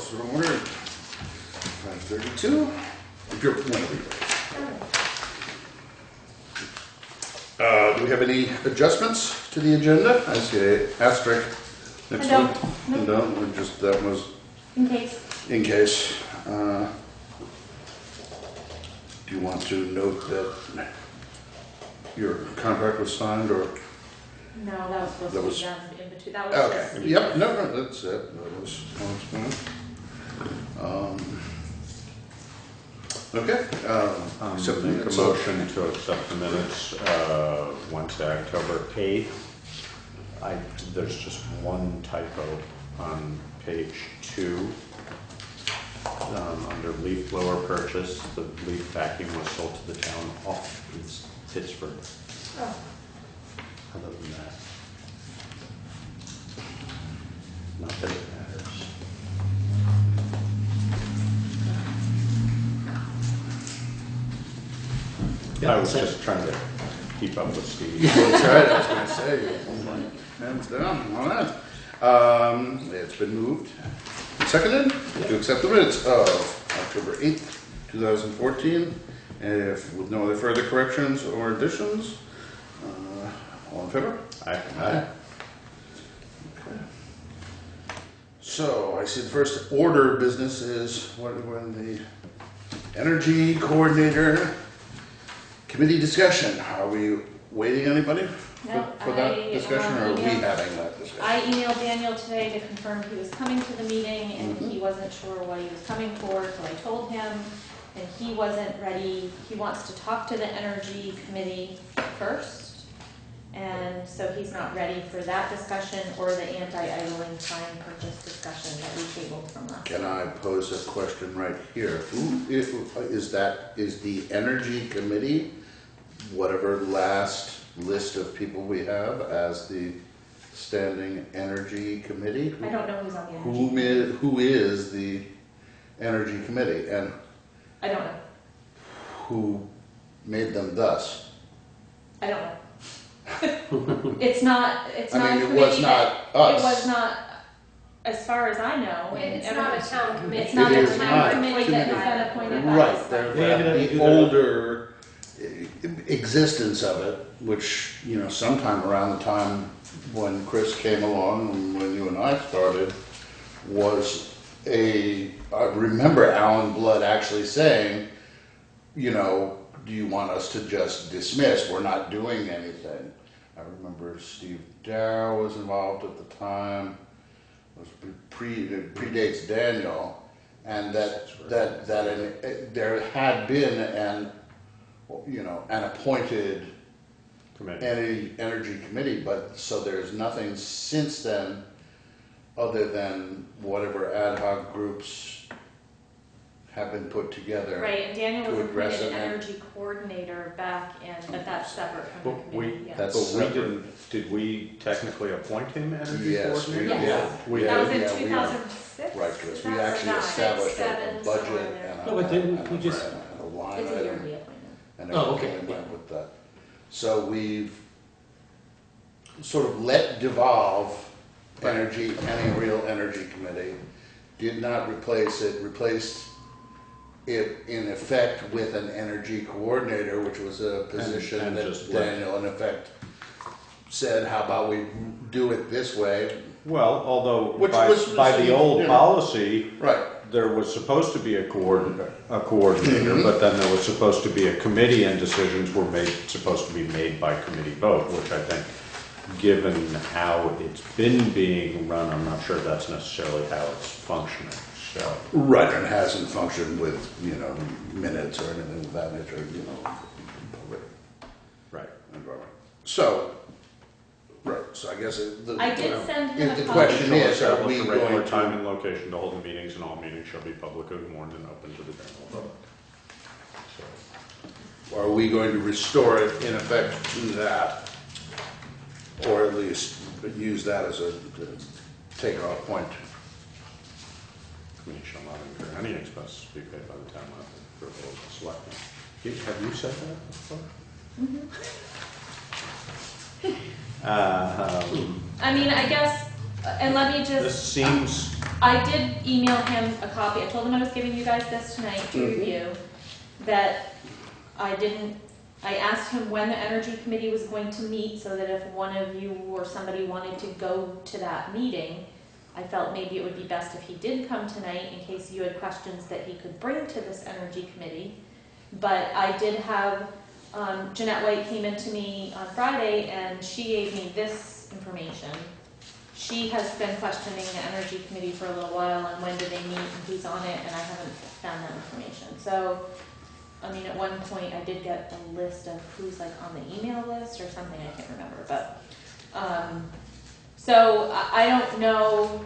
calls to order. 5:32. Do we have any adjustments to the agenda? I see an asterisk next to it. No, we just, that was In case. in case. Do you want to note that your contract was signed, or? No, that was supposed That to was- be done in between. That was Okay, just. yep, no, that's it. That was fine. Okay. Accept the Make a minutes. motion to accept the minutes, Wednesday, October 8th. There's just one typo on page 2. Under leaf blower purchase, the leaf vacuum was sold to the town of Pittsburgh. Oh. Other than that, not that it matters. I was just trying to keep up with Steve. That's right, I was gonna say, hands down on that. It's been moved and seconded to accept the minutes of October 8th, 2014. If with no other further corrections or additions, all in favor? Aye. Okay. So I see the first order of business is when the energy coordinator committee discussion. Are we waiting anybody No, for that discussion, or are we emailed- having that discussion? I emailed Daniel today to confirm he was coming to the meeting, and Mhm. he wasn't sure what he was coming for, so I told him, and he wasn't ready. He wants to talk to the energy committee first, and so he's not ready for that discussion or the anti-idling sign purchase discussion that we tabled from last. Can I pose a question right here? Who is that? Is the energy committee, whatever last list of people we have as the standing energy committee? I don't know who's on the energy. Who is the energy committee, and I don't know. who made them thus? I don't know. It's not a I mean, it committee was not us. It was not, as far as I know. and It's not a town committee. It's not It a is town not. committee that has been appointed by us. Right, there, the older existence of it, which, you know, sometime around the time when Chris came along and when you and I started, was I remember Alan Blood actually saying, you know, do you want us to just dismiss? We're not doing anything. I remember Steve Dow was involved at the time. It predates Daniel, and there had been an appointed energy committee, but so there's nothing since then other than whatever ad hoc groups have been put together. Right, and Daniel was to address appointed it. energy coordinator back in, but that's separate from the But we, committee. Yeah. That's but we separate. didn't, did we technically appoint him energy Yes, we coordinator? did. Yes. We That was did. in Yeah, we- 2006? Right, Chris, Is we that actually or not? established Six, a seven, budget somewhere and there. No, but didn't we just- a line It's a item, yearly appointment. and Oh, okay. everything went with that. So we've sort of let devolve any real energy committee, did not replace it, replaced it in effect with an energy coordinator, which was a position and that just let- Daniel in effect said, how about we do it this way? Well, although Which by was- the old you know. policy, Right. there was supposed to be a coordinator, but then there was supposed to be a committee, and decisions were supposed to be made by committee vote, which I think, given how it's been being run, I'm not sure that's necessarily how it's functioning. So, Right, and hasn't functioned with, minutes or anything of that nature, public right. environment. So, right, so I guess I did send him if a the copy. question Shall is, are establish we a regular going time to, and location to hold the meetings, and all meetings shall be publicly warned and open to the general public. So, are we going to restore it in effect to that? Or at least use that as a take-off point? committee shall not incur any expenses to be paid by the town for the board of selectmen. Have you said that before? I mean, I guess, and let me This just, seems I did email him a copy. I told him I was giving you guys this tonight to review. That I asked him when the Energy Committee was going to meet so that if one of you or somebody wanted to go to that meeting, I felt maybe it would be best if he did come tonight in case you had questions that he could bring to this Energy Committee. But I did have, Jeanette White came in to me on Friday and she gave me this information. She has been questioning the Energy Committee for a little while on when do they meet and who's on it, and I haven't found that information. So, I mean, at one point I did get a list of who's like on the email list or something, I can't remember, but, so I don't know,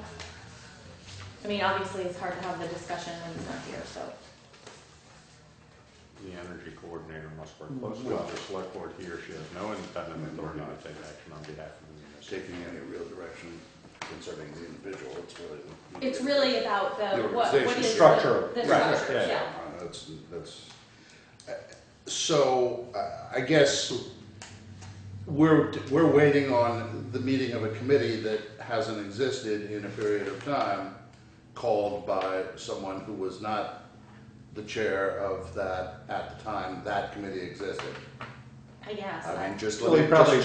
I mean, obviously it's hard to have the discussion when he's not here, so. The energy coordinator must work closely with the select board. He or she has no independent authority to take action on behalf of the municipality. Taking any real direction concerning the individual, It's really about the, what organization is structure. the Right, structure, yeah. yeah. That's, so, I guess we're waiting on the meeting of a committee that hasn't existed in a period of time, called by someone who was not the chair of that at the time that committee existed. I guess. I mean, just Well, let he probably me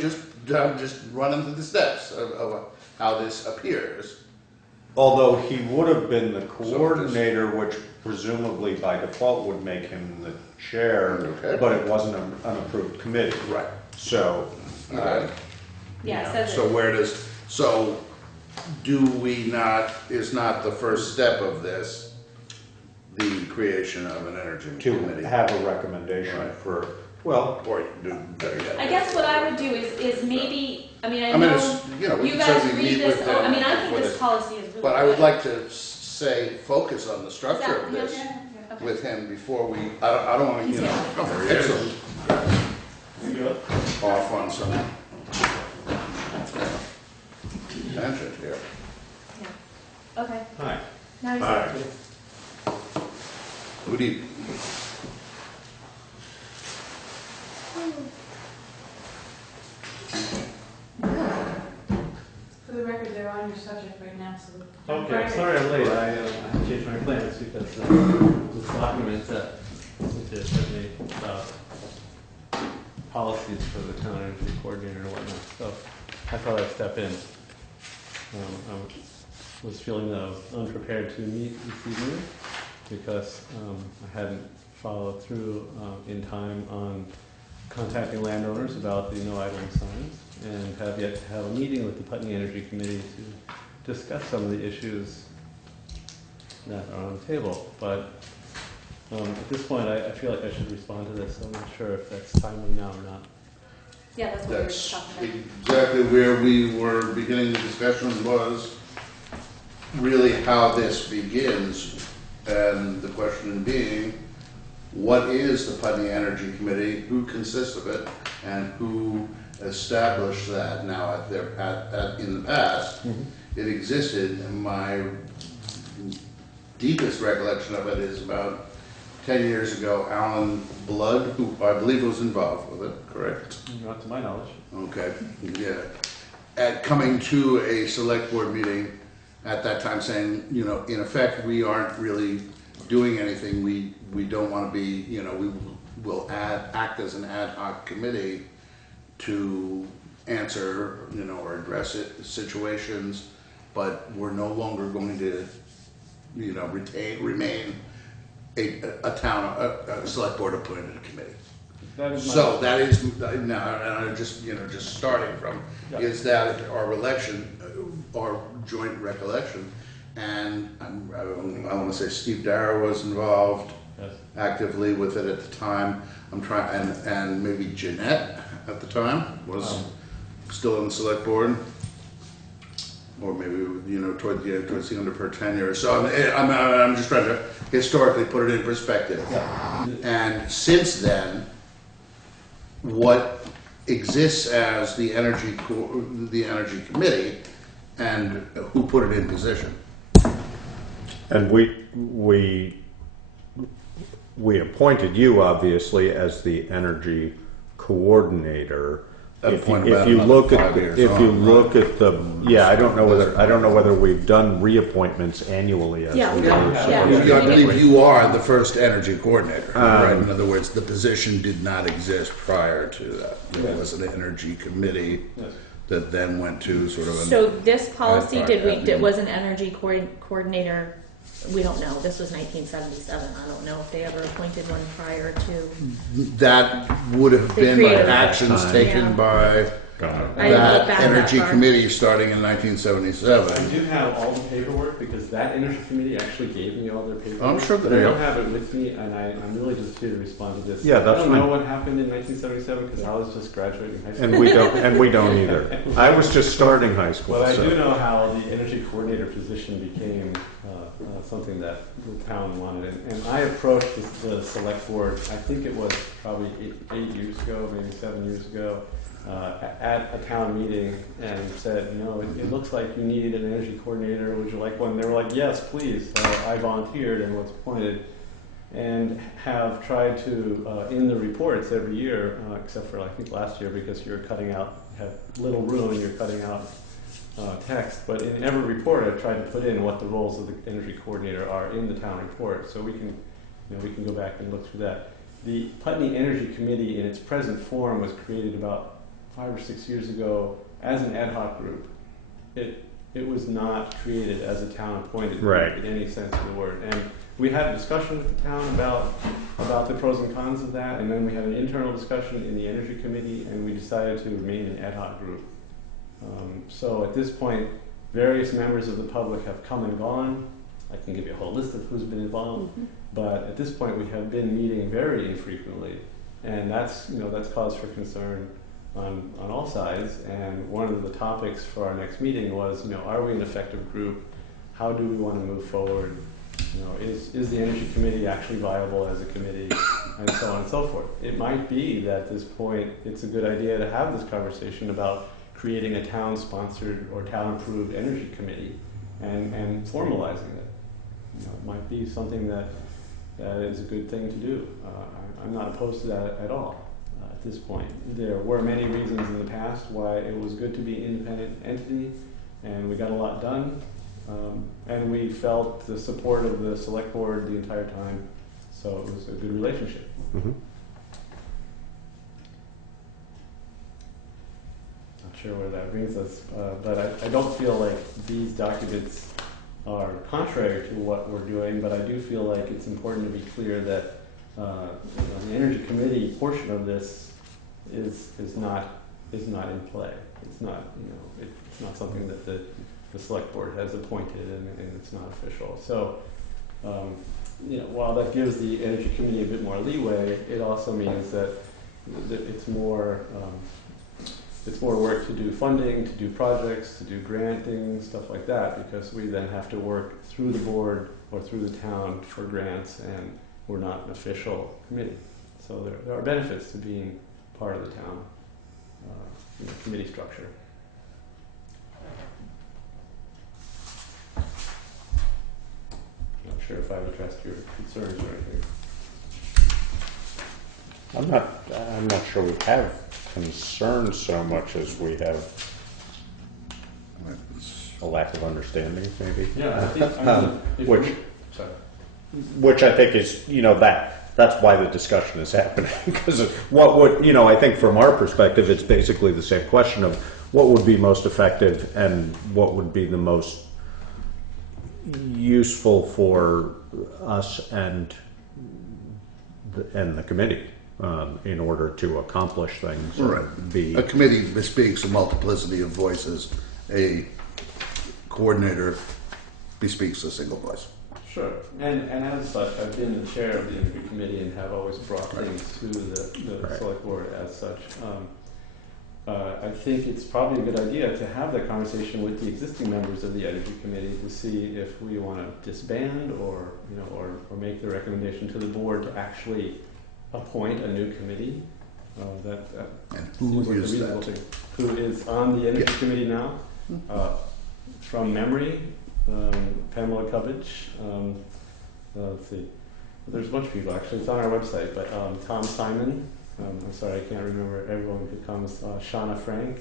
just run into the steps of how this appears. Although he would have been the coordinator, which presumably by default would make him the chair, Okay. but it wasn't an approved committee. Right. So, Okay. Yeah, Yeah. it says So it. where does, so do we not, is not the first step of this the creation of an energy to committee? have a recommendation Right. for, well, Or you can do better yet. I guess what I would do is maybe, I mean, I I mean, know it's, you know, we you can guys certainly read meet this, with I them mean, I think with this it. policy is really good. But I would like to say, focus on the structure of this Okay. with him before we, I don't want to, you know, He's excellent. Off on some tangent here. Yeah. Okay, hi. now he's Hi. here. Good evening. For the record, they're on your subject right now, so. Okay, sorry I'm late. I changed my plans because this document which is certainly about policies for the town energy coordinator and whatnot. So I thought I'd step in. I was feeling that I was unprepared to meet this evening because I hadn't followed through in time on contacting landowners about the no idling signs, and have yet to have a meeting with the Putney Energy Committee to discuss some of the issues that are on the table. But at this point, I feel like I should respond to this. I'm not sure if that's timely now or not. Yeah, that's what we were just That's talking about. exactly where we were beginning the discussion, was really how this begins. And the question being, what is the Putney Energy Committee, who consists of it, and who established that? Now, in the past, it existed, and my deepest recollection of it is about 10 years ago, Alan Blood, who I believe was involved with it, correct? Not to my knowledge. Okay, yeah. At coming to a select board meeting at that time saying, you know, in effect, we aren't really doing anything. We don't want to be, you know, we will act as an ad hoc committee to answer, you know, or address situations, but we're no longer going to, you know, remain a select board appointed committee. That is my So that is, now, and I'm just, you know, just starting from, Yeah. is that our joint recollection, and I want to say Steve Darrow was involved Yes. actively with it at the time. I'm trying, and maybe Jeanette at the time was still on the select board, or maybe, you know, towards the end of her tenure. So I'm just trying to historically put it in perspective. And since then, what exists as the energy committee, and who put it in position? And we appointed you, obviously, as the energy coordinator. point if about you another look 5 at, years if you on, look right? at the, yeah, I don't know whether we've done reappointments annually as Yeah, we we were have. Yeah. supposed to. I believe you are the first energy coordinator, right? Um, In other words, the position did not exist prior to that. There was an energy committee Yes. that then went to sort of an. So this policy, Ad hoc. was an energy coordinator, we don't know, this was 1977, I don't know if they ever appointed one prior to. That would have They been created actions that. taken Yeah. by Got it. I didn't look that back energy that far. committee starting in I 1977. do have all the paperwork because that energy committee actually gave me all their paperwork. I'm sure But they I don't do. have it with me, and I'm really just here to respond to this. Yeah, that's I don't know fine. what happened in 1977 because I was just graduating high school. And we don't either. I was just starting high school, But I so. do know how the energy coordinator position became something that the town wanted. And I approached the select board, I think it was probably eight years ago, maybe 7 years ago, at a town meeting and said, it looks like you need an energy coordinator. Would you like one? They were like, yes, please. I volunteered and was appointed and have tried to, in the reports every year, except for I think last year because you're cutting out, had little room and you're cutting out text, but in every report I've tried to put in what the roles of the energy coordinator are in the town report, so we can go back and look through that. The Putney Energy Committee in its present form was created about 5 or 6 years ago as an ad hoc group. It was not created as a town appointed group Right. in any sense of the word. And we had a discussion with the town about the pros and cons of that, and then we had an internal discussion in the Energy Committee, and we decided to remain an ad hoc group. So at this point, various members of the public have come and gone. I can give you a whole list of who's been involved, but at this point we have been meeting very infrequently, and that's cause for concern on all sides. And one of the topics for our next meeting was, are we an effective group? How do we want to move forward? Is the Energy Committee actually viable as a committee, and so on and so forth. It might be that at this point it's a good idea to have this conversation about creating a town-sponsored or town-approved energy committee and formalizing it. It might be something that is a good thing to do. I'm not opposed to that at all at this point. There were many reasons in the past why it was good to be an independent entity, and we got a lot done. And we felt the support of the select board the entire time, so it was a good relationship. Mhm. Not sure where that brings us, but I don't feel like these documents are contrary to what we're doing, but I do feel like it's important to be clear that the Energy Committee portion of this is not in play. It's not it's not something that the select board has appointed, and it's not official. So while that gives the Energy Committee a bit more leeway, it also means that it's more work to do funding, to do projects, to do granting, stuff like that, because we then have to work through the board or through the town for grants, and we're not an official committee. So there are benefits to being part of the town committee structure. Not sure if I've addressed your concerns or anything. I'm not sure we have concerns so much as we have a lack of understanding, maybe. Yeah, I think. Which I think is, that's why the discussion is happening. Because I think from our perspective, it's basically the same question of what would be most effective and what would be the most useful for us and the committee in order to accomplish things. Right. A committee bespeaks a multiplicity of voices. A coordinator bespeaks a single voice. Sure, and as such, I've been the chair of the Energy Committee and have always brought things to the Right. select board as such. I think it's probably a good idea to have that conversation with the existing members of the Energy Committee to see if we want to disband or make the recommendation to the board to actually appoint a new committee. And who seems like a is reasonable that? thing. Who is on the Energy Committee now? From memory, Pamela Cubbage. Let's see. There's a bunch of people actually. It's on our website. But Tom Simon, I'm sorry, I can't remember everyone who comes. Shauna Frank,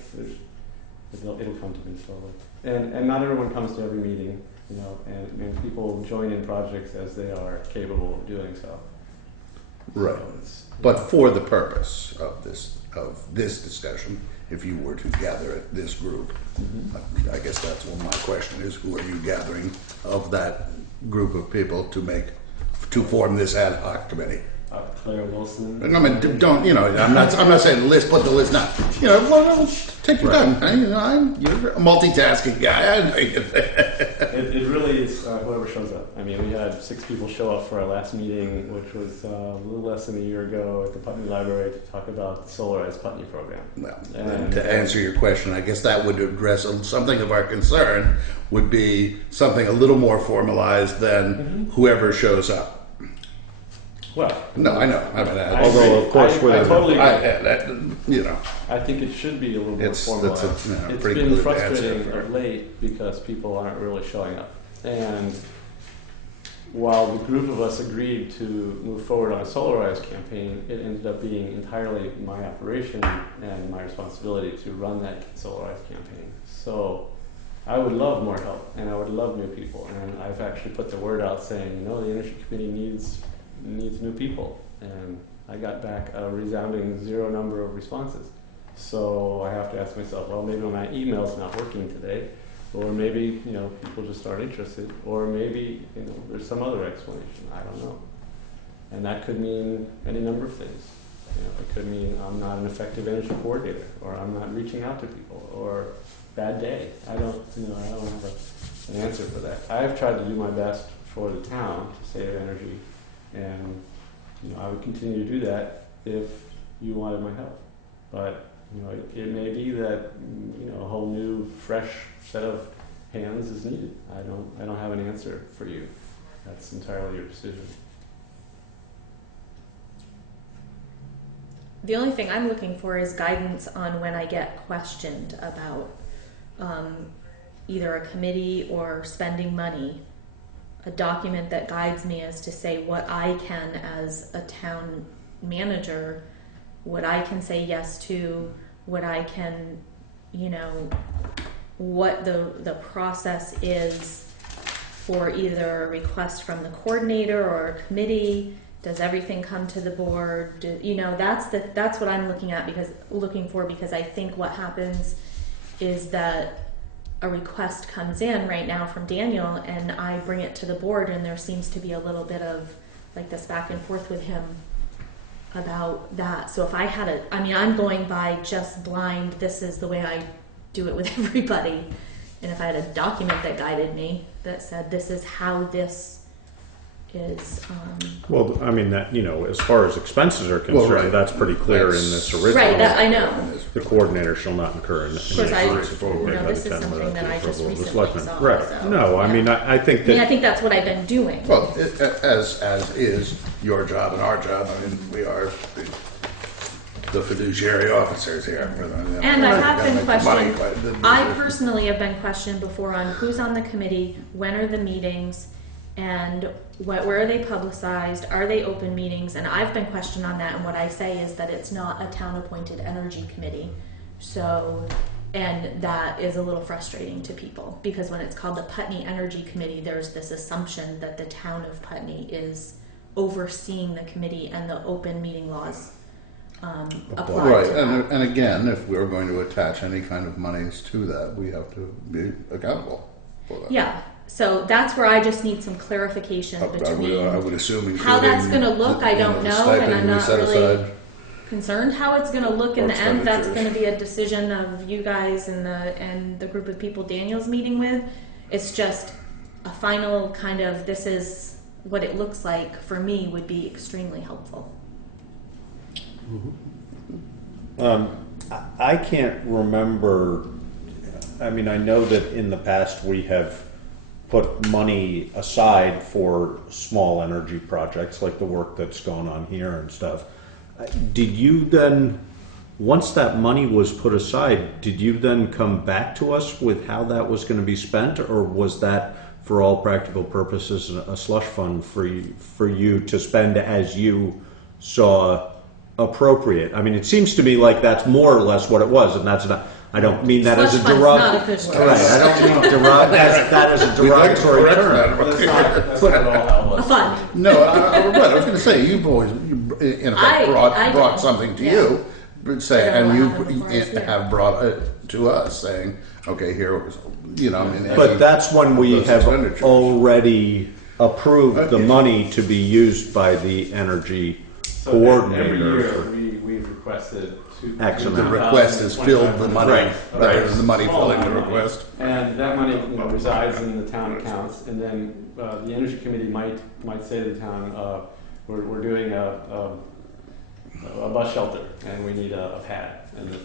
it'll come to me slowly. And not everyone comes to every meeting, you know, and people join in projects as they are capable of doing so. Right. So it's, But for the purpose of this discussion, if you were to gather this group, I guess that's what my question is: who are you gathering of that group of people to form this ad hoc committee? Claire Wilson. I mean, don't, you know? I'm not saying list. Put the list down. You know, well, take your time. You're a multitasking guy. I know you. It really is whoever shows up. I mean, we had 6 people show up for our last meeting, which was a little less than a year ago at the Putney Library to talk about the Solarized Putney program. Well, And, to answer your question, I guess that would address something of our concern. Would be something a little more formalized than whoever shows up. Well, No, I know. I mean, Although, of course, I totally agree. you know, I think it should be a little more It's- formalized. that's a, you know, It's pretty been good frustrating answer. of late because people aren't really showing up. And while the group of us agreed to move forward on a Solarized campaign, it ended up being entirely my operation and my responsibility to run that Solarized campaign. So I would love more help, and I would love new people. And I've actually put the word out saying, you know, the Energy Committee needs new people. And I got back a resounding 0 number of responses. So I have to ask myself, well, maybe my email's not working today, or maybe, you know, people just aren't interested, or maybe, you know, there's some other explanation. I don't know. And that could mean any number of things. You know, it could mean I'm not an effective energy coordinator, or I'm not reaching out to people, or bad day. I don't have an answer for that. I've tried to do my best for the town to save energy, and you know, I would continue to do that if you wanted my help. But you know, it may be that, you know, a whole new, fresh set of hands is needed. I don't have an answer for you. That's entirely your decision. The only thing I'm looking for is guidance on when I get questioned about either a committee or spending money, a document that guides me as to say what I can, as a town manager, what I can say yes to, what I can, you know, what the process is for either a request from the coordinator or a committee. Does everything come to the board? You know, that's what I'm looking for because I think what happens is that a request comes in right now from Daniel and I bring it to the board, and there seems to be a little bit of like this back and forth with him about that. So if I had I'm going by just blind, this is the way I do it with everybody. And if I had a document that guided me that said this is how this is. Well, I mean, that, you know, as far as expenses are concerned, right. that's pretty clear in this original. Right, that I know. The coordinator shall not incur any Of course, expenses you know, by this the is town something without that the I just approval of the recently selectmen. saw. Right. So, No, I yeah. mean, I think I that. think that's what I've been doing. well, as is your job and our job. I mean, we are the fiduciary officers here. And I have been questioned. I personally. personally have been questioned before on who's on the committee, when are the meetings, and where are they publicized, are they open meetings, and I've been questioned on that, and what I say is that it's not a town-appointed energy committee. So, and that is a little frustrating to people, because when it's called the Putney Energy Committee, there's this assumption that the town of Putney is overseeing the committee and the open meeting laws apply Right, to that. and again, if we're going to attach any kind of monies to that, we have to be accountable for that. Yeah, so that's where I just need some clarification I between would assume how that's including going to look. the- I don't the know, stipend and I'm we not set really aside. concerned how it's going to look in Or the end. That's expenditures. going to be a decision of you guys and the group of people Daniel's meeting with. It's just a final kind of, this is what it looks like for me, would be extremely helpful. I can't remember, I mean, I know that in the past we have put money aside for small energy projects, like the work that's going on here and stuff. Did you then, once that money was put aside, did you then come back to us with how that was going to be spent, or was that, for all practical purposes, a slush fund for you to spend as you saw appropriate. I mean, it seems to me like that's more or less what it was, and that's not, I don't mean that as a Slush fund's not a derogatory. good word. Right, I don't mean that as a We'd like to derogatory correct term. that. That's not at all how it A was. fund. No, I was going to say, you've always, in effect, I brought did. something to Yeah. you, but say, I don't and know you what happened before I was there. have brought it to us, saying, okay, here was, I mean. But that's when we those have expenditures. already approved the Okay. money to be used by the energy So coordinator. every year, for- we've requested to. X The amount. request has filled the money, Right, rather right. than the money Small filling the amount of money. request. And that money, resides in the town accounts, and then the energy committee might say to the town, we're doing a bus shelter, and we need a pad.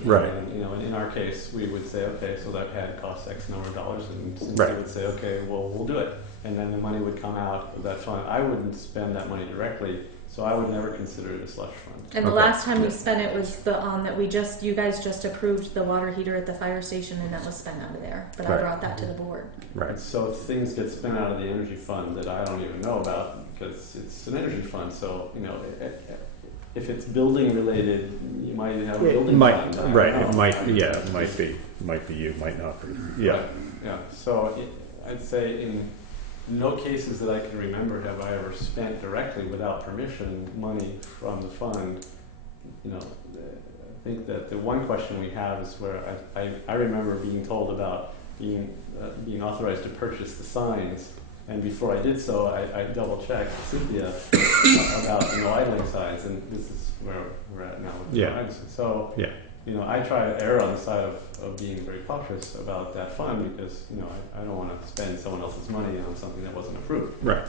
Right. And in our case, we would say, okay, so that pad costs X number of dollars, and since Right. they would say, okay, well, we'll do it. And then the money would come out of that fund. I wouldn't spend that money directly, so I would never consider it a slush fund. And the Okay. last time we spent it was you guys just approved the water heater at the fire station, and that was spent out of there. But I Right. brought that to the board. Right. So things get spent out of the energy fund that I don't even know about because it's an energy fund. So if it's building related, you might have a It building might, fund. I don't right, know. it might be you, might not be, yeah. Yeah. So I'd say in no cases that I can remember have I ever spent directly without permission money from the fund. I think that the one question we have is where I remember being told about being authorized to purchase the signs, and before I did so, I double checked Cynthia about idling signs, and this is where we're at now with the Yeah. signs. So Yeah. I try to err on the side of being very cautious about that fund because I don't want to spend someone else's money on something that wasn't approved. Right.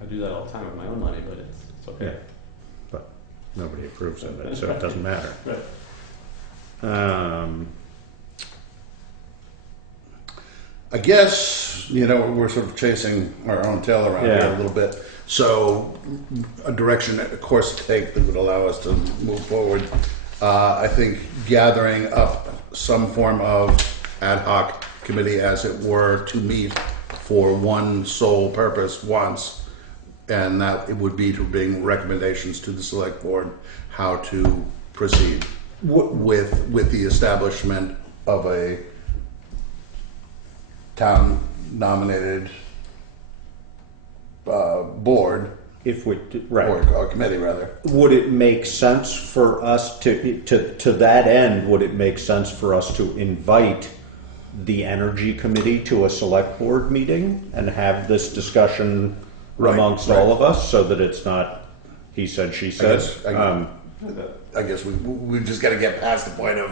I do that all the time with my own money, but it's okay. Yeah. But nobody approves of it, so it doesn't matter. Right. I guess, we're sort of chasing our own tail around here Yeah. a little bit. So a direction, a course to take that would allow us to move forward. I think gathering up some form of ad hoc committee, as it were, to meet for one sole purpose once, and that it would be to bring recommendations to the select board how to proceed with the establishment of a town nominated board If we, right. or committee rather. Would it make sense for us to that end, would it make sense for us to invite the energy committee to a select board meeting and have this discussion Right, amongst right. all of us so that it's not he said, she said? I guess we just got to get past the point of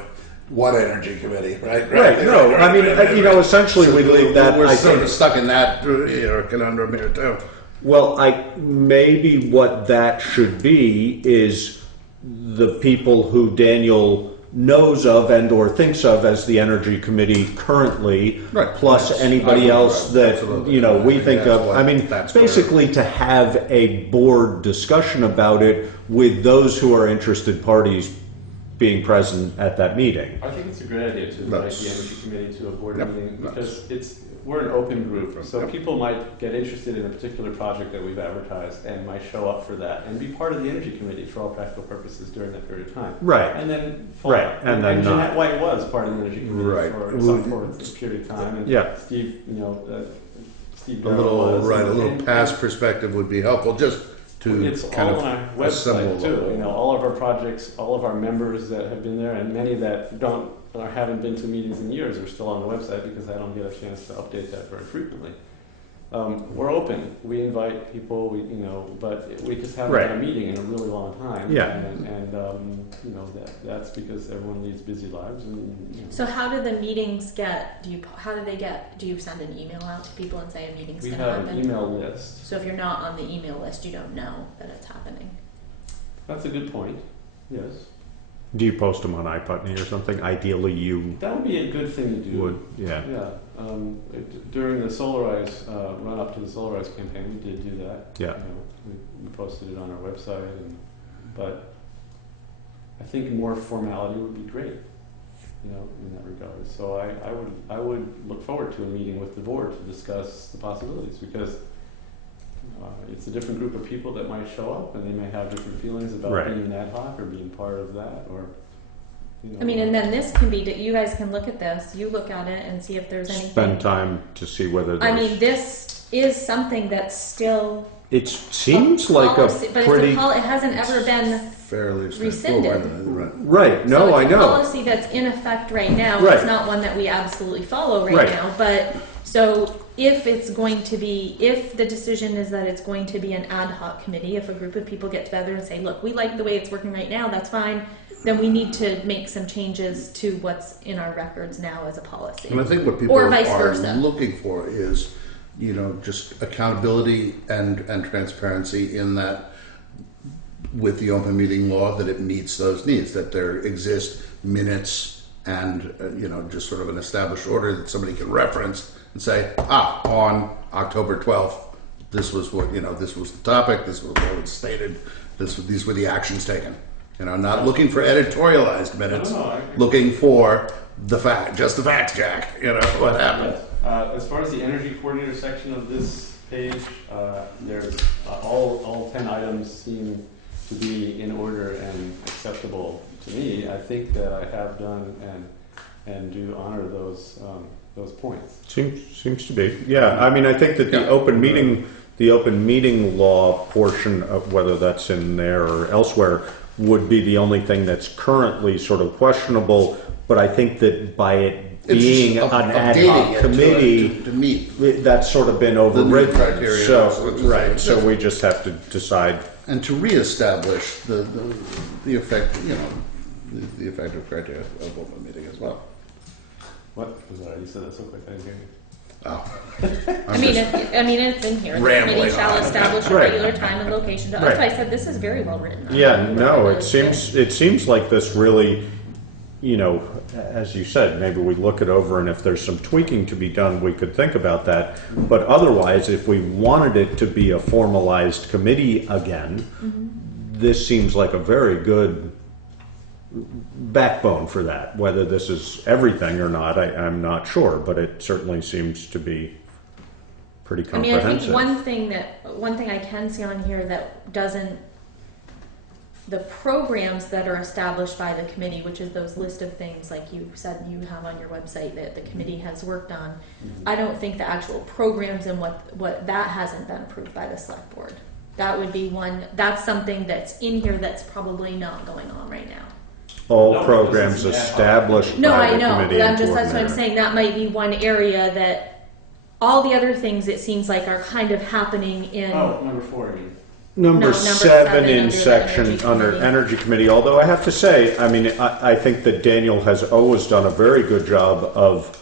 what energy committee, right? Right, no, I mean, essentially we leave that, We're I sort think, of stuck in that conundrum here too. well, maybe what that should be is the people who Daniel knows of and or thinks of as the energy committee currently, Right. plus Yes. anybody else that, Absolutely. we I think think that's of. what- I mean, that's where- basically to have a board discussion about it with those who are interested parties being present at that meeting. I think it's a great idea to invite the energy committee to a board meeting because we're an open group, so people might get interested in a particular project that we've advertised and might show up for that and be part of the energy committee for all practical purposes during that period of time. Right. And then fall Right, out. and then not. Jeanette White was part of the energy committee Right. for some period of time, and Yeah. Steve, Steve A Darrow little was, and- past perspective would be helpful, just to it's kind all on of our assemble. website too. All of our projects, all of our members that have been there, and many that don't or haven't been to meetings in years are still on the website because I don't get a chance to update that very frequently. We're open. We invite people. But we just haven't Right. had a meeting in a really long time. Yeah. And that's because everyone leads busy lives. And So how do the meetings get? Do you send an email out to people and say a meeting's we going to have happen? an email list. So if you're not on the email list, you don't know that it's happening. That's a good point. Yes, Do you post them on iPutney or something? Ideally, you that would be a good thing to do. would, yeah. Yeah, during the Solarize run up to the Solarize campaign, we did do that. Yeah. We posted it on our website, but I think more formality would be great, in that regard. So I would look forward to a meeting with the board to discuss the possibilities because it's a different group of people that might show up, and they may have different feelings about Right. being an ad hoc or being part of that, or, you know. I mean, and then this can be, you guys can look at this, you look at it and see if there's anything. Spend time to see whether I there's. mean, this is something that's still It seems like a policy, but pretty. it hasn't ever been Fairly Rescinded. straightforward, right. Right, no, so I it's a know. policy that's in effect right now. Right. It's not one that we absolutely follow right Right. now. But so if it's going to be, if the decision is that it's going to be an ad hoc committee, if a group of people get together and say, look, we like the way it's working right now, that's fine, then we need to make some changes to what's in our records now as a policy. And I think what people Or are vice versa. looking for is, you know, just accountability and transparency in that with the open meeting law, that it meets those needs, that there exist minutes and, you know, just sort of an established order that somebody can reference and say, on October 12th, this was what, you know, this was the topic, this was what was stated, these were the actions taken. You know, not looking for editorialized minutes, No, I agree. looking for the fact, just the facts, Jack, you know, what happened. Yes. As far as the energy coordinator section of this page, there's all 10 items seem to be in order and acceptable to me. I think that I have done and do honor those points. Seems to be. Yeah, I mean, I think that the open meeting law portion of whether that's in there or elsewhere would be the only thing that's currently sort of questionable. But I think that by it being an ad hoc committee, to meet. that's sort of been overridden. criteria, So which is right, so different. we just have to decide. And to reestablish the effect, you know, the effective criteria of open meeting as well. What was that? You said that so quick, I didn't hear you. Oh. I mean, it's in here. The Rambling committee shall on. establish a Right. regular time and location. That's Right. why I said this is very well written. Yeah, no, Really it seems like this really, you know, as you said, maybe we look it over, and if there's some tweaking to be done, we could think about that. But otherwise, if we wanted it to be a formalized committee again, this seems like a very good backbone for that. Whether this is everything or not, I'm not sure, but it certainly seems to be pretty I mean, I think comprehensive. one thing I can see on here that doesn't, the programs that are established by the committee, which is those list of things like you said you have on your website that the committee has worked on, I don't think the actual programs and what that hasn't been approved by the select board. That would be one, that's something that's in here that's probably not going on right now. All No, programs because it's established No, by I the know, committee but and that's what I'm coordinator. saying, that might be one area that all the other things it seems like are kind of happening in. Oh, number 4, I mean. Number number 7 7 in under the section, Energy under Committee. Energy Committee, although I have to say, I mean, I think that Daniel has always done a very good job of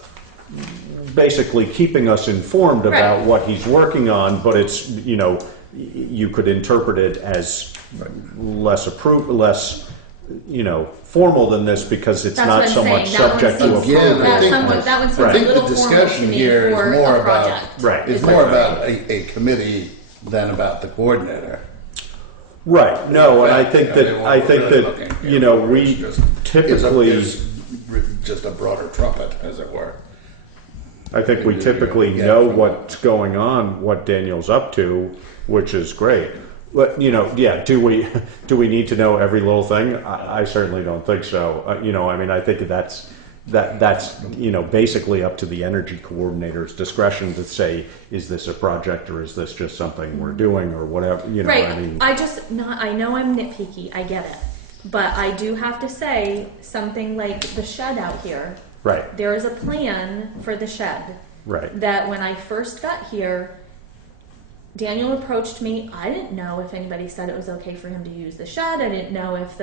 basically keeping us informed about Right. what he's working on, but it's, you know, you could interpret it as less, you know, formal than this because it's That's not what I'm so saying. much That one subject to a seems- Again, I program. think- that one seems Right. a I think little the formal discussion to me here is for more a about, project. Right. it's more about a committee than about the coordinator. Right, no, and I think I that, mean, I think we're really that, looking, you know, it's we just- typically. It's just a broader trumpet, as it were. I think we typically Yeah, know from- what's going on, what Daniel's up to, which is great. But, you know, yeah, do we need to know every little thing? I certainly don't think so. You know, I mean, I think that's, you know, basically up to the energy coordinator's discretion to say, is this a project or is this just something we're doing or whatever, you know, Right. I mean. I know I'm nitpicky, I get it. But I do have to say, something like the shed out here, Right, there is a plan for the shed right, that when I first got here, Daniel approached me. I didn't know if anybody said it was okay for him to use the shed. I didn't know if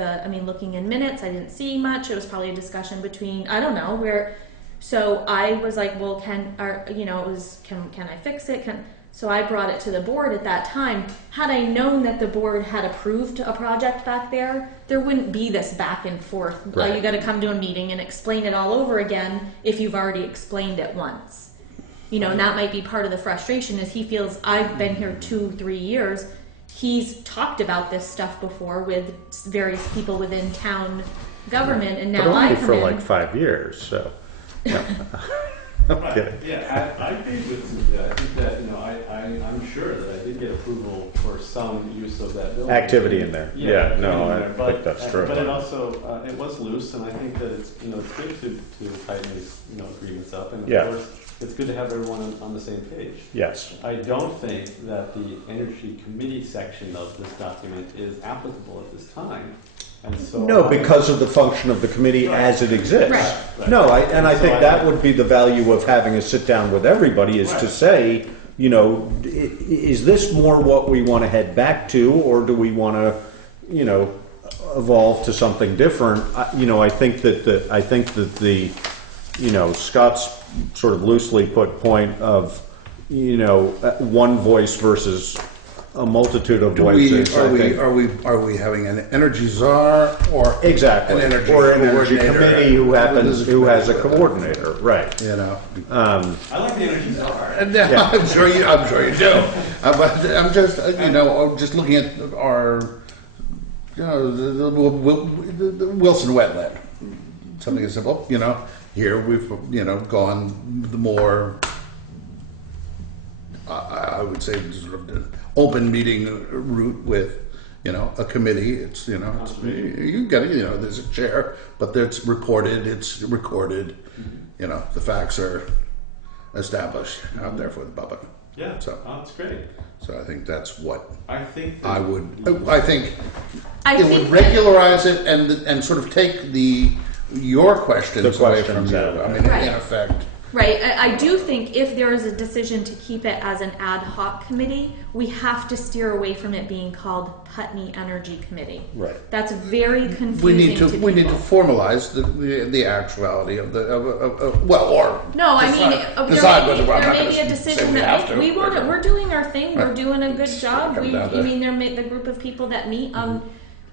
looking in minutes, I didn't see much. It was probably a discussion between, I don't know, where, so I was like, well, can I fix it? So I brought it to the board at that time. Had I known that the board had approved a project back there, there wouldn't be this back and forth. Right. You got to come to a meeting and explain it all over again if you've already explained it once. You know, and that might be part of the frustration is he feels I've been here 2-3 years. He's talked about this stuff before with various people within town government, and but now I only come for in. like 5 years, so. Yeah. Right, yeah, I agree with Cynthia. I think that, I'm sure that I did get approval for some use of that building. Activity in there. Yeah, activity no, in I there, think that's true. But it also, it was loose, and I think that it's good to tighten these, agreements up. And Yeah. of course, it's good to have everyone on the same page. Yes. I don't think that the Energy Committee section of this document is applicable at this time. And so No, because of the function of the committee Right. as it exists. Right. No, and I So think that would be the value of having a sit down with everybody is to Right. say, is this more what we want to head back to, or do we want to, evolve to something different? I think that the Scott's sort of loosely put point of, one voice versus a multitude of voices. I think. Are we having an energy czar or Exactly, an energy or an energy coordinator? committee who has a With coordinator, right? You know, I like the Energy Czar. Yeah. I'm sure you do. But I'm just just looking at our the Wilson wetland. Something as simple. Here we've gone the more I would say sort of the open meeting route with a committee. It's you get it. There's a chair, but it's reported. It's recorded. The facts are established out there for the public. Yeah, So that's great. I think that's what I think that I would. I think I it think would regularize it and sort of take your questions away from questions you. out. I mean, Right. in effect. Right, I do think if there is a decision to keep it as an ad hoc committee, we have to steer away from it being called Putney Energy Committee. Right. That's very confusing We need to people. formalize the actuality of or No, I decide- mean, decide whether there I'm not may gonna be a say decision we have that to. we want to, we're doing our thing, we're Right. doing a good job. come down to- The group of people that meet,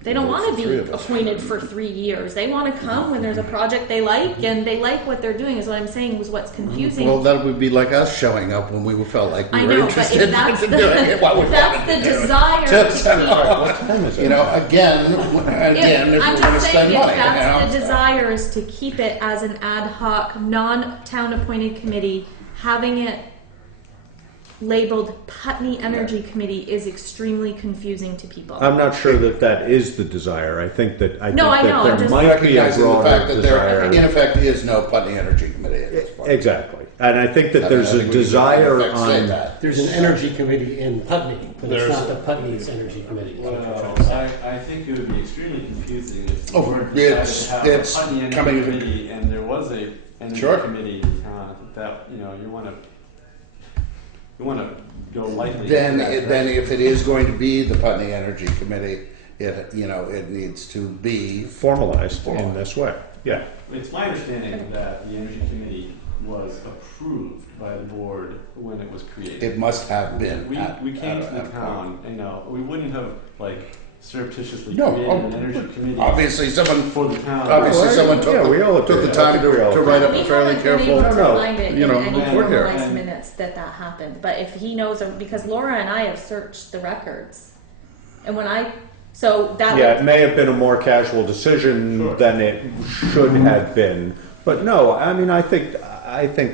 they don't want to Three be of us. appointed for 3 years. They want to come when there's a project they like, and they like what they're doing, is what I'm saying was what's confusing. Well, that would be like us showing up when we felt like we I were know, but interested if that's in doing it. What we if that's wanted the to do. desire Just, to keep What time is it? again, if I'm we're going to just spend saying, money, if that's the desire is to keep it as an ad hoc, non-town appointed committee, having it labeled Putney Energy Committee is extremely confusing to people. I'm not sure that is the desire. I think that No, I know, I'm there just- might be a recognizing the fact broader that there, desire. in effect, is no Putney Energy Committee at this point. Exactly, and I think that I there's a think we can, desire in effect, say on. that. There's an energy committee in Putney, but it's There's- not the Putney's energy committee. is what you're Well, trying to say. I think it would be extremely confusing if the Oh, board it's- decided to have it's a Putney Energy coming to- Committee and there was a energy Sure. committee in town. I think that you want to go lightly. Then, into that then direction. if it is going to be the Putney Energy Committee, it needs to be. Formalized in this way. Yeah. It's my understanding that the energy committee was approved by the board when it was created. It must have been. We came to at the a point. town, we wouldn't have surreptitiously No, created an energy committee obviously someone. for the town. Obviously, Well, someone yeah, we all took the did. I time think we all to did. write up We a fairly haven't been careful. able to No, no. find it You know, in any report here. formalized minutes that happened. But if he knows, because Laura and I have searched the records, and so that Yeah, would, it may have been a more casual decision Sure. than it should have been, but no, I mean, I think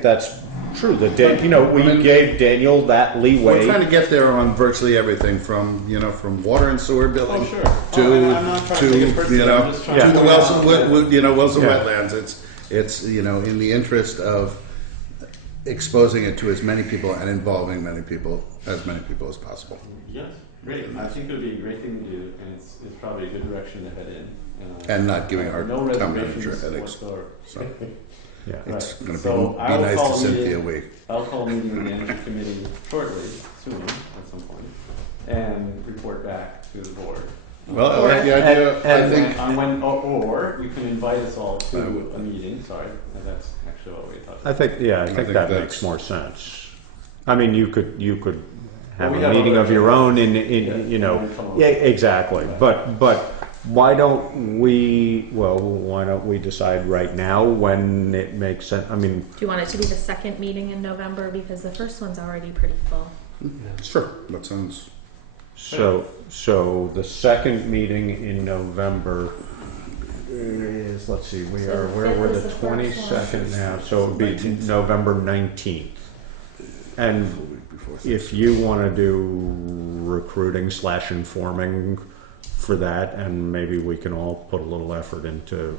that's true. We gave Daniel that leeway. We're trying to get there on virtually everything from water and sewer billing Oh, sure. to I'm not trying to take it personally. I'm just trying to to the point Wilson out that- Wilson Yeah. wetlands. It's in the interest of exposing it to as many people and involving as many people as possible. Yes, great. I think it would be a great thing to do, and it's probably a good direction to head in. And not giving our no town reservations manager headaches. whatsoever. So Yeah. it's Right. going to So be I will nice call to a Cynthia meeting- Week. I'll call a meeting of the energy committee shortly, soon, at some point, and report back to the board. Well, I like the idea. I and- think Or you can invite us all to a meeting, sorry, that's actually what we thought. I think think that that's- makes more sense. I mean, you could have Well, we a have meeting other of your own in Yeah. yeah, exactly. But why don't we decide right now when it makes sense? I mean, do you want it to be the second meeting in November, because the first one's already pretty full? sure that sounds. so the second meeting in November, is, let's see, we So are, the where fifth we're is the the first one. 22nd now, so it would be 19th. November 19th. And The week before if you want to do recruiting / informing for that, and maybe we can all put a little effort into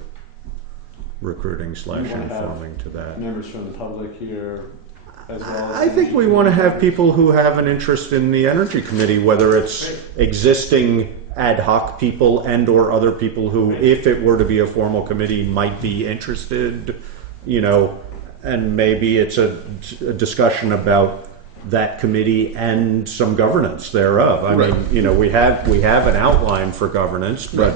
recruiting / wanna have informing to that. Members from the public here as well as. I think we want to have people who have an interest in the energy committee, whether it's existing ad hoc people and or other people who, if it were to be a formal committee, might be interested, you know, and maybe it's a discussion about that committee and some governance thereof. I mean, you know, we have an outline for governance, but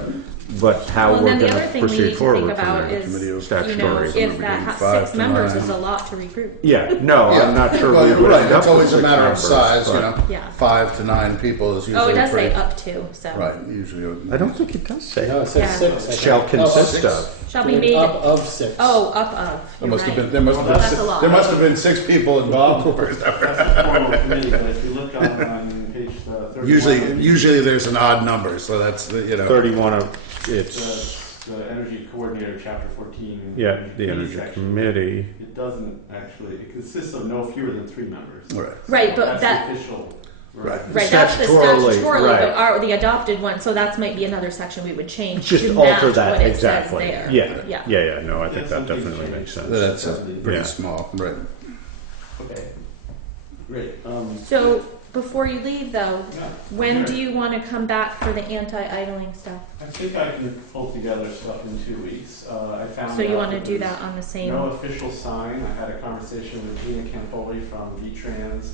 how Well, we're and then going the other to thing we proceed need to forward think from about there. is, Committee of you know, statutory. if Somewhere that between 5 6 to members 9. is a lot to recruit. Yeah, no, I'm not sure Well, we would right, end up it's always with a 6 matter of members, size, you but- know. Yeah. 5 to 9 people is usually Oh, it does pretty, say up to, so. right, usually. I don't think it does say. No, it Yeah. says 6. I think. Shall Oh, consist 6. of. Shall be made, Up of 6. oh, up of, There you're must have been, right. there must have Well, been, that's a lot. there must have been 6 people involved. That's a formal committee, but if you look on page 31. Usually there's an odd number, so that's the, you know. 31 of, it's, The energy coordinator, chapter 14. yeah, the energy section. committee. It doesn't actually, it consists of no fewer than 3 members. Right. Right, but That's that, the official. Right. right, that's the Statutorily, statutorily, right. but our, the adopted one, so that's might be another section we would change Just to alter match that, what it exactly. says there. Yeah, no, I think Yeah, that some things definitely change. makes sense. That's pretty Yeah. small, right. Okay, great. So, before you leave though, Yeah. when do you want to come back for the anti-idling stuff? I think I can pull together stuff in 2 weeks. I found So you out want to that do there's that on the same? no official sign. I had a conversation with Gina Campoli from V-Trans.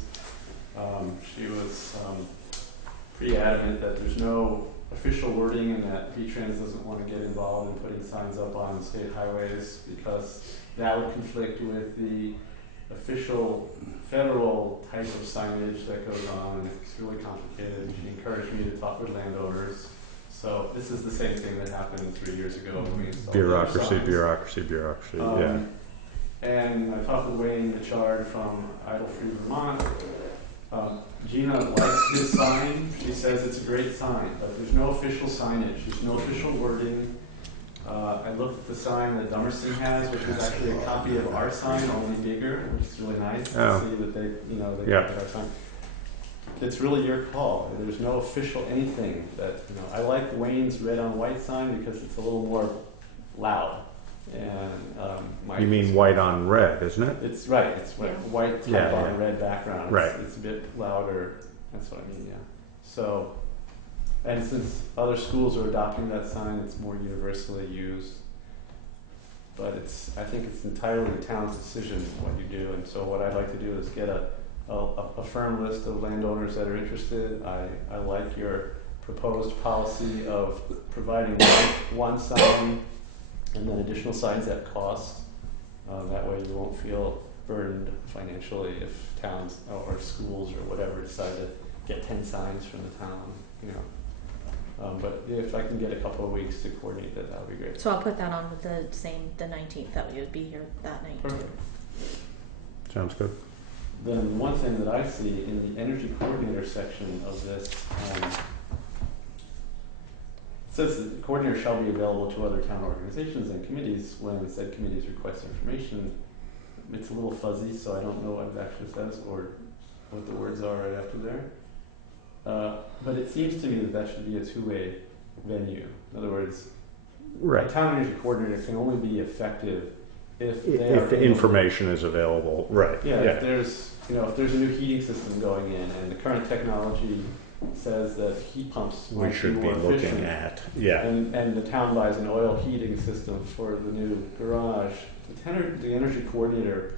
She was pretty adamant that there's no official wording and that V-Trans doesn't want to get involved in putting signs up on state highways because that would conflict with the official federal type of signage that goes on, and it's really complicated. She encouraged me to talk with landowners. So this is the same thing that happened 3 years ago when we installed the Bureaucracy, signs. bureaucracy, yeah. And I talked with Wayne Bichard from Idle Free Vermont. Gina likes this sign. She says it's a great sign, but there's no official signage. There's no official wording. I looked at the sign that Dummerston has, which is actually a copy of our sign, only bigger, which is really nice Oh. to see that they, they Yeah. copied our sign. It's really your call. There's no official anything that, I like Wayne's red on white sign because it's a little more loud. And You mean white on red, isn't it? it's right. It's Yeah. white top Yeah, on yeah. red background. Right. It's a bit louder. That's what I mean. Yeah. So, and since other schools are adopting that sign, it's more universally used. But I think it's entirely the town's decision what you do. And so, what I'd like to do is get a firm list of landowners that are interested. I like your proposed policy of providing one sign and then additional signs at cost. That way you won't feel burdened financially if towns or schools or whatever decide to get 10 signs from the town, But if I can get a couple of weeks to coordinate that, that would be great. So I'll put that on with the 19th, that we would be here that night too. Perfect. Sounds good. Then one thing that I see in the energy coordinator section of this, it says that the coordinator shall be available to other town organizations and committees when said committees request information. It's a little fuzzy, so I don't know what it actually says or what the words are right after there. But it seems to me that should be a two-way venue. In other words, a town energy coordinator can only be effective if they are If the able- information is available, right. Yeah, if there's a new heating system going in and the current technology says that heat pumps We might should be more looking efficient, at, yeah. and the town buys an oil heating system for the new garage, the energy coordinator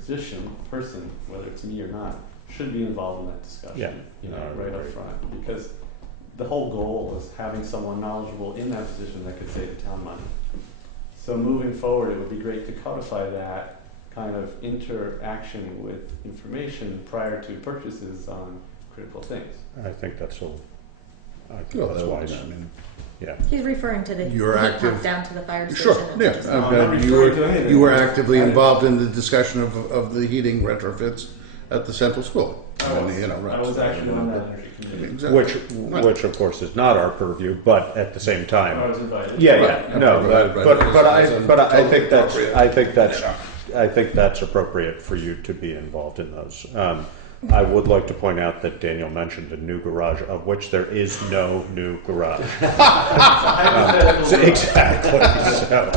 person, whether it's me or not, should be involved in that discussion. Yeah. No, I would right up agree. front, because the whole goal is having someone knowledgeable in that position that could save the town money. So moving forward, it would be great to codify that kind of interaction with information prior to purchases on critical things. I think that's Well, that's wise. I mean, Yeah. He's referring to the You're heat active- pump down to the fire station. sure, and yeah. just- I'm not You referring to anything. were actively Right. involved in the discussion of the heating retrofits at the central school. I was actually on that energy committee. Exactly. Which of course is not our purview, but at the same time. I was invited. Yeah, Right. yeah, no, Right. but I think that's, Totally I think that's appropriate for you to be involved in those. I would like to point out that Daniel mentioned a new garage, of which there is no new garage. Exactly. So.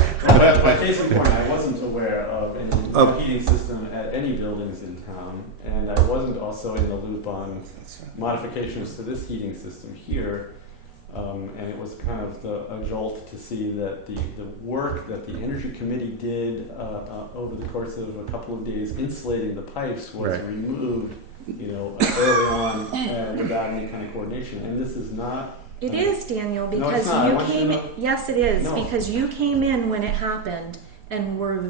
My case in point, I wasn't aware of any heating system at any buildings in town, and I wasn't also in the loop on modifications to this heating system here. And it was kind of a jolt to see that the work that the Energy Committee did over the course of a couple of days insulating the pipes was Right. removed, early on without any kind of coordination. And this is not. It is, Daniel, No, because it's not. I you want you to came. know. Yes, it is, No. because you came in when it happened, and you were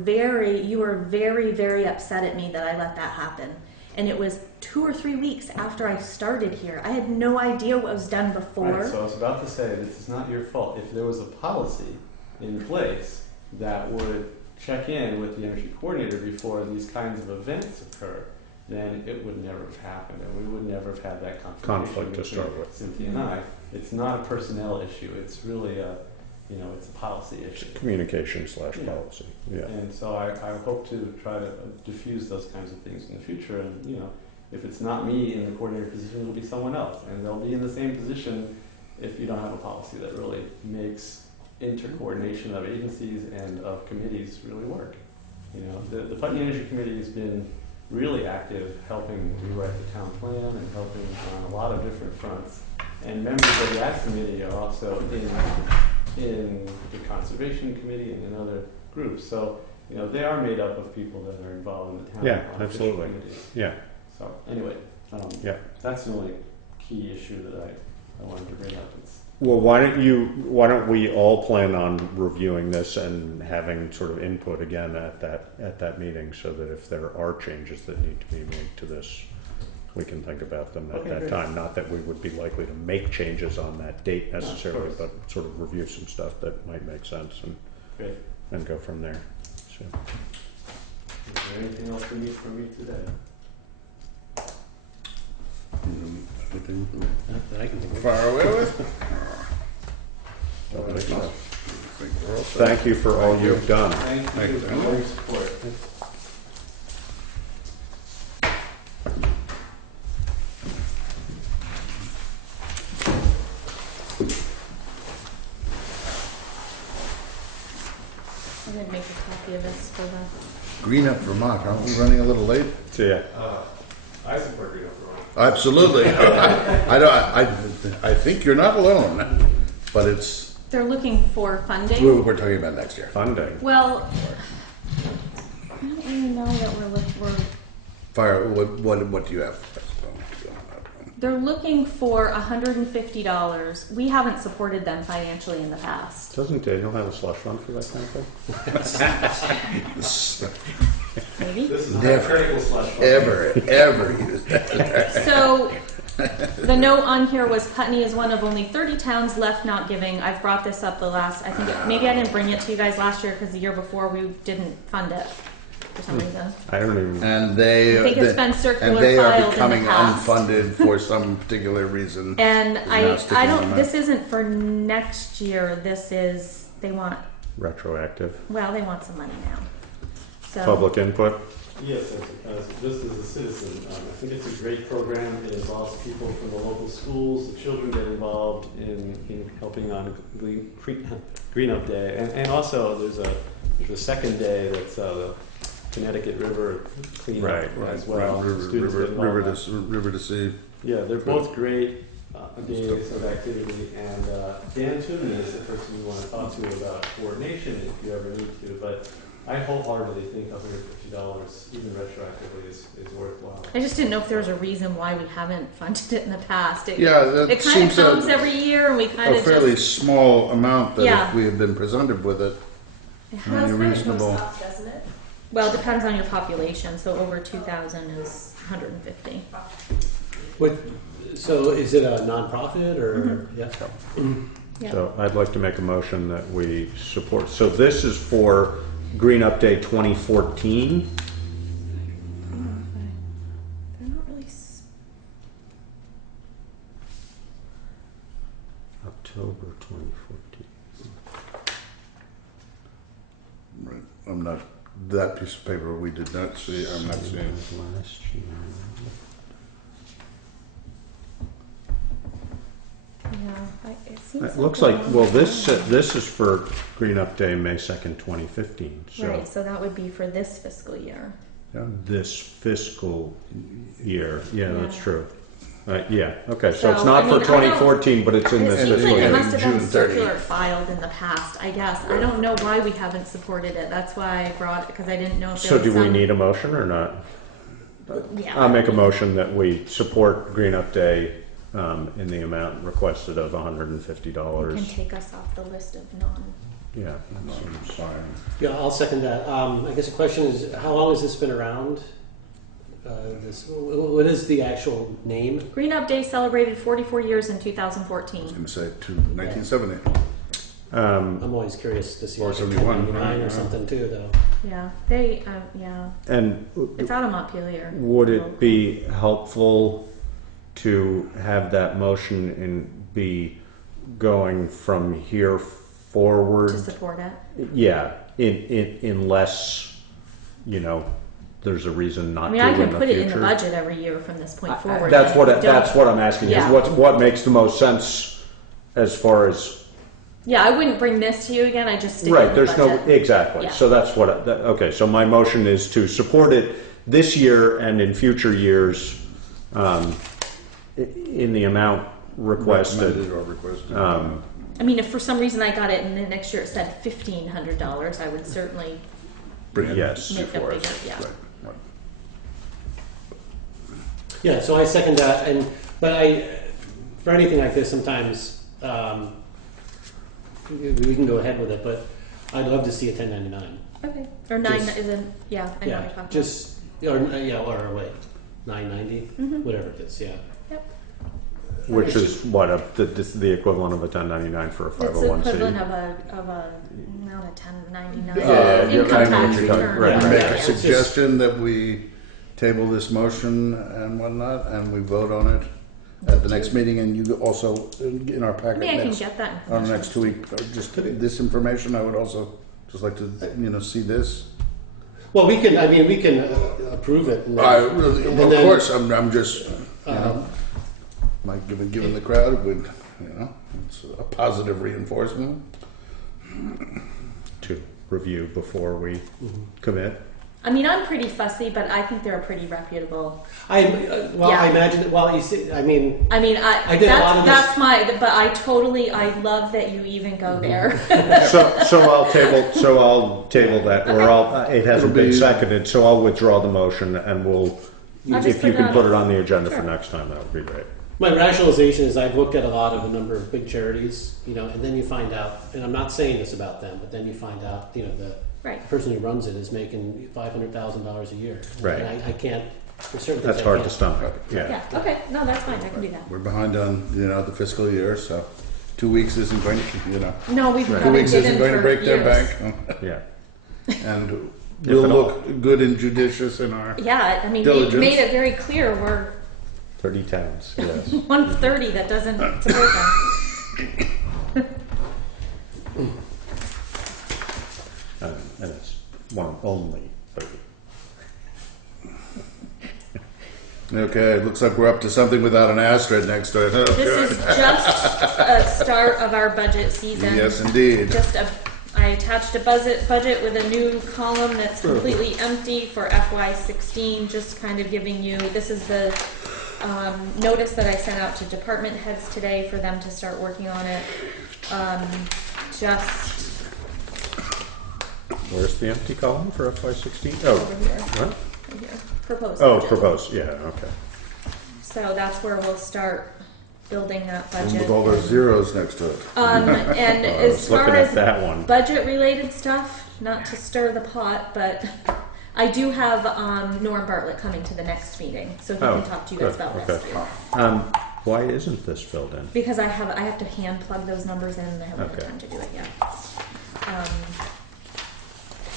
very, very upset at me that I let that happen. And it was 2 or 3 weeks after I started here. I had no idea what was done before. Right, so I was about to say, this is not your fault. If there was a policy in place that would check in with the energy coordinator before these kinds of events occur, then it would never have happened, and we would never have had that Conflict to between start with. Cynthia and I. It's not a personnel issue. It's really it's a policy issue. Communication / policy. Yeah. And so I hope to try to diffuse those kinds of things in the future. And if it's not me in the coordinator position, it'll be someone else, and they'll be in the same position if you don't have a policy that really makes intercoordination of agencies and of committees really work. The Putney Energy Committee has been really active, helping rewrite the town plan and helping on a lot of different fronts. And members of the Act Committee are also in the Conservation Committee and in other groups. So, they are made up of people that are involved in the town. Yeah, on official absolutely. committees. Yeah. So, anyway, Yeah. that's the only key issue that I wanted to bring up. Well, why don't we all plan on reviewing this and having sort of input again at that meeting, so that if there are changes that need to be made to this, we can think about them at that great. time. Not that we would be likely to make changes on that date No, necessarily, of but sort of review some stuff that might make sense Great. and go from there. So. Is there anything else you need from me today? Not that I can think of. Far away with? Don't think so. I think we're all set. Thank you for all you've done. Thank you for your support. I'm gonna make a copy of this for the. Green Up Vermont, aren't we running a little late? See ya. I support you for Absolutely. I think you're not alone, but it's, They're looking for funding. we're talking about next year. Funding. Well, I don't really know that we're Fire, what do you have? they're looking for $150. We haven't supported them financially in the past. Doesn't Daniel have a slush fund for that kind of thing? Maybe. This is Never. a critical slush. Ever use that. So the note on here was Putney is one of only 30 towns left not giving. I've brought this up maybe I didn't bring it to you guys last year because the year before we didn't fund it for some reason. I don't even. And I think it's been circular and they are filed in the becoming past. unfunded for some particular reason. And Is I not sticking don't, on that. this isn't for next year. They want Retroactive. some money now. So. Public input. Yes, just as a citizen, I think it's a great program. It involves people from the local schools. The children get involved in helping on Green Up Day, and also there's a second day that's the Connecticut River cleanup as well. Students get involved in that. River to Sea. Yeah, they're both great days of activity, and Dan Toomey is the person you want to talk to about coordination if you ever need to. But I wholeheartedly think $150, even retroactively, is worthwhile. I just didn't know if there was a reason why we haven't funded it in the past. It That kind of seems comes every year, and we kind a of fairly just. small amount that Yeah. if we had been presented with it, It any has been. reasonable. Well, it depends on your population. So over 2,000 is 150. So is it a nonprofit or? Mm-hmm. Yes. Yeah. So I'd like to make a motion that we support. So this is for Green Up Day 2014. They're not really October 2014. Right. I'm not, that piece of paper we did not see, I'm not seeing. Last year. Yeah, it seems It looks a like, long well, this time. this is for Green Up Day, May 2nd, 2015. So Right, so that would be for this fiscal year. this fiscal year, yeah, that's Yeah. true. Yeah, okay, so it's So, not I for mean, I don't- 2014, but it's in It this seems fiscal like it year. must have been June 30. circular filed in the past, I guess. I don't know why we haven't supported it. That's why I brought it, because I didn't know if So there was do we some- need a motion or not? Yeah. I'll make a motion that we support Green Up Day in the amount requested of It $150. can take us off the list of non. Yeah, that seems Fine. Yeah, I'll second that. I guess the question is, how long has this been around? What is the actual name? Green Up Day celebrated 44 years in I was 2014. gonna say 1970. I'm always curious to see like a 471, 1099 or right, something too, though. Yeah, they, yeah, And it's out of Montpelier. would it be helpful to have that motion and be going from here forward? To support it? Yeah, unless, you know, there's a reason not I mean, to I in can the put it in the future. budget every year from this point forward. That's and what if we that's don't- what I'm asking Yeah. is what makes the most sense as far as Yeah, I wouldn't bring this to you again, I just stick it right. in the There's budget. no exactly. Yeah. So that's what. Okay. So my motion is to support it this year and in future years, in the amount requested. Recommended or requested. I mean, if for some reason I got it and then next year it said $1,500, I would certainly Bring it Yes. make a before bigger, us. yeah. Right, right. Yeah, so I second that, but for anything like this, sometimes we can go ahead with it, but I'd love to see a 1099. Okay. Or nine Just- isn't, yeah, I know what you're Yeah, talking about. just or wait, 990, whatever it is. Yeah, Yep. Which is what the equivalent of a 1099 for a It's 501c. equivalent of a, not a 1099, Yeah, income I know what tax you're talking- return. right, I right. make Yeah, a it's just- suggestion that we table this motion and whatnot, and we vote on it at the next meeting, and you also, in our packet Maybe I can next, get that on information. the next 2 week, just this information, I would also just like to, see this. well, we can. I mean, we can approve it. And then, I really, and of then, course, I'm just, like giving the crowd with, it's a positive reinforcement. To review before we commit. I mean, I'm pretty fussy, but I think they're a pretty reputable. I Yeah. imagine. Well, you see, I mean, I mean, I did a lot of this- that's my, but I love that you even go there. So I'll table that, or it hasn't It'll been be- seconded, so I'll withdraw the motion, and we'll, I'll just if you put it can on- put it on the agenda for Sure. next time, that would be great. my rationalization is I've looked at a number of big charities, and then you find out, and I'm not saying this about them, but then you find out, the Right. person who runs it is making $500,000 a year. Right. And I can't. There's certain things That's I hard to can't. stomach, Yeah, okay, no, that's fine, I can do that. We're behind on, the fiscal year, so 2 weeks isn't going to, No, we've 2 haven't weeks given isn't going to for break their years. bank. Yeah. And If we'll at all. look good and judicious in our, Yeah, I mean, Diligence. we've made it very clear we're 30 towns, yes. 130 that doesn't support them. And it's one only 30. okay, looks like we're up to something without an asterisk next to it. Oh, This good. is just a start of our budget season. Yes, indeed. I attached a budget with a new column that's completely empty for FY16, just kind of giving you, this is the notice that I sent out to department heads today for them to start working on it. Just Where's the empty column for FY16? Oh, over here, what? right here, proposed Oh, budget. proposed, yeah, okay. So that's where we'll start building that And budget. with all those zeros next to it. And I as was far looking as at that one. budget-related stuff, not to stir the pot, but I do have Norm Bartlett coming to the next meeting, so he Oh, can talk to you guys good, about okay. rescue. Why isn't this filled in? Because I have to hand plug those numbers in, and I haven't had Okay. time to do it yet.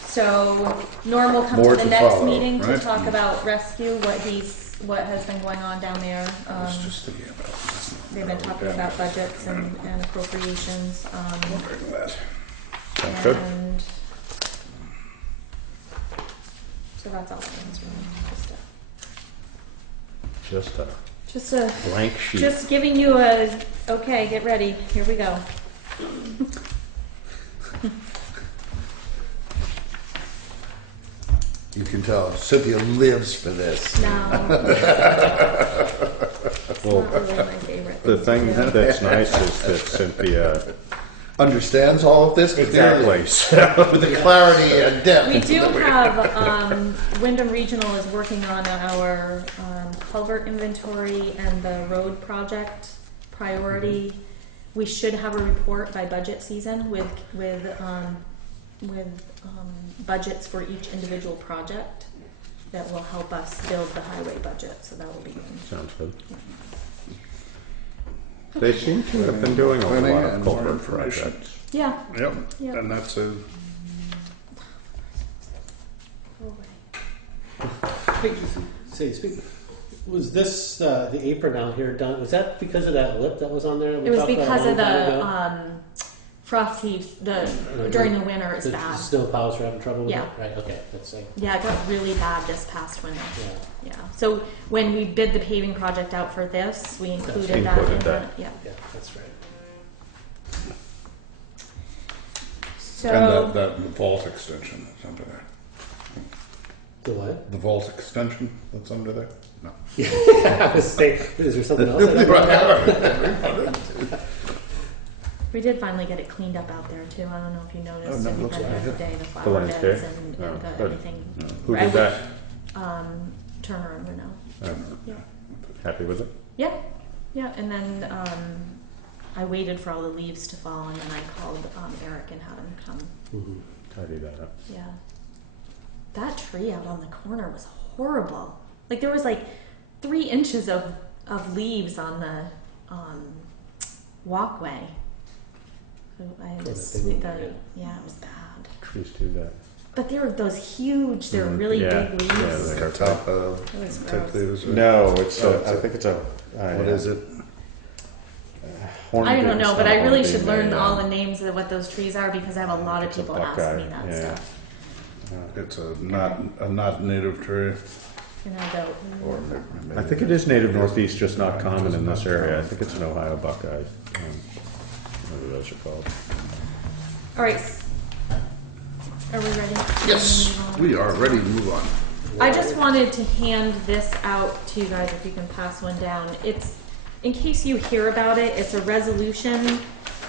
So Norm will come More to the to next follow, meeting to right? talk about rescue, what he's what has been going on down there. I was just thinking about this. They've been talking about budgets and appropriations. Wondering that. Sounds good. And so that's all it is really. Just Just a a blank sheet. Just giving you a, okay, get ready, here we go. You can tell Cynthia lives for this. No. It's Well, not really my favorite. The thing to do. that's nice is that Cynthia Understands all of this clearly, with the clarity and depth. We do have, Wyndham Regional is working on our culvert inventory and the road project priority. We should have a report by budget season with budgets for each individual project that will help us build the highway budget, so that will be good. sounds good. Yeah. They seem to have been doing a Planning lot of and more culvert information. projects. Yeah. Yep, Yep. and that's a, Go away. Was this, the apron out here done, was that because of that lip that was on there? It was because of the frost heaves, during the winter it's The bad. snow plows were having trouble with Yeah. it? Right, okay, that's it. Yeah, it got really bad this past winter. Yeah, Yeah. So when we bid the paving project out for this, we included that in Included the, that. yeah. yeah, that's right. So, and that the vault extension that's under there. The what? The vault extension that's under there? No. I was saying, is there something else? I don't know? we did finally get it cleaned up out there too. I don't know if you noticed no, at looks the end like of the it. day, the The flower landscape? beds and Oh, the, good. everything. Who I did that? Turner and Renault. Yeah. Happy with it? Yeah, yeah, and then I waited for all the leaves to fall, and then I called Eric and had him come. Mhm. Tidy that up. Yeah, that tree out on the corner was horrible. Like there was like 3 inches of leaves on the walkway. So I the was, big one, yeah, it was bad. Trees do that. But they were those huge, they were really Yeah, big yeah, leaves. they- Cartapa, It was type gross. leaves, or- No, it's Oh, it's I a- think it's a. What is it? I don't know, but I really should learn all the the. names of what those trees are because I have a lot of It's a people ask buckeye, me that yeah. stuff. It's a not native tree. And I go, Or maybe I think it is native northeast, just not common in this area. I think it's an Ohio buckeye. Whatever those are called. all right. Are we ready? Yes, Move on? we are ready to move on. I just wanted to hand this out to you guys if you can pass one down. It's, in case you hear about it, it's a resolution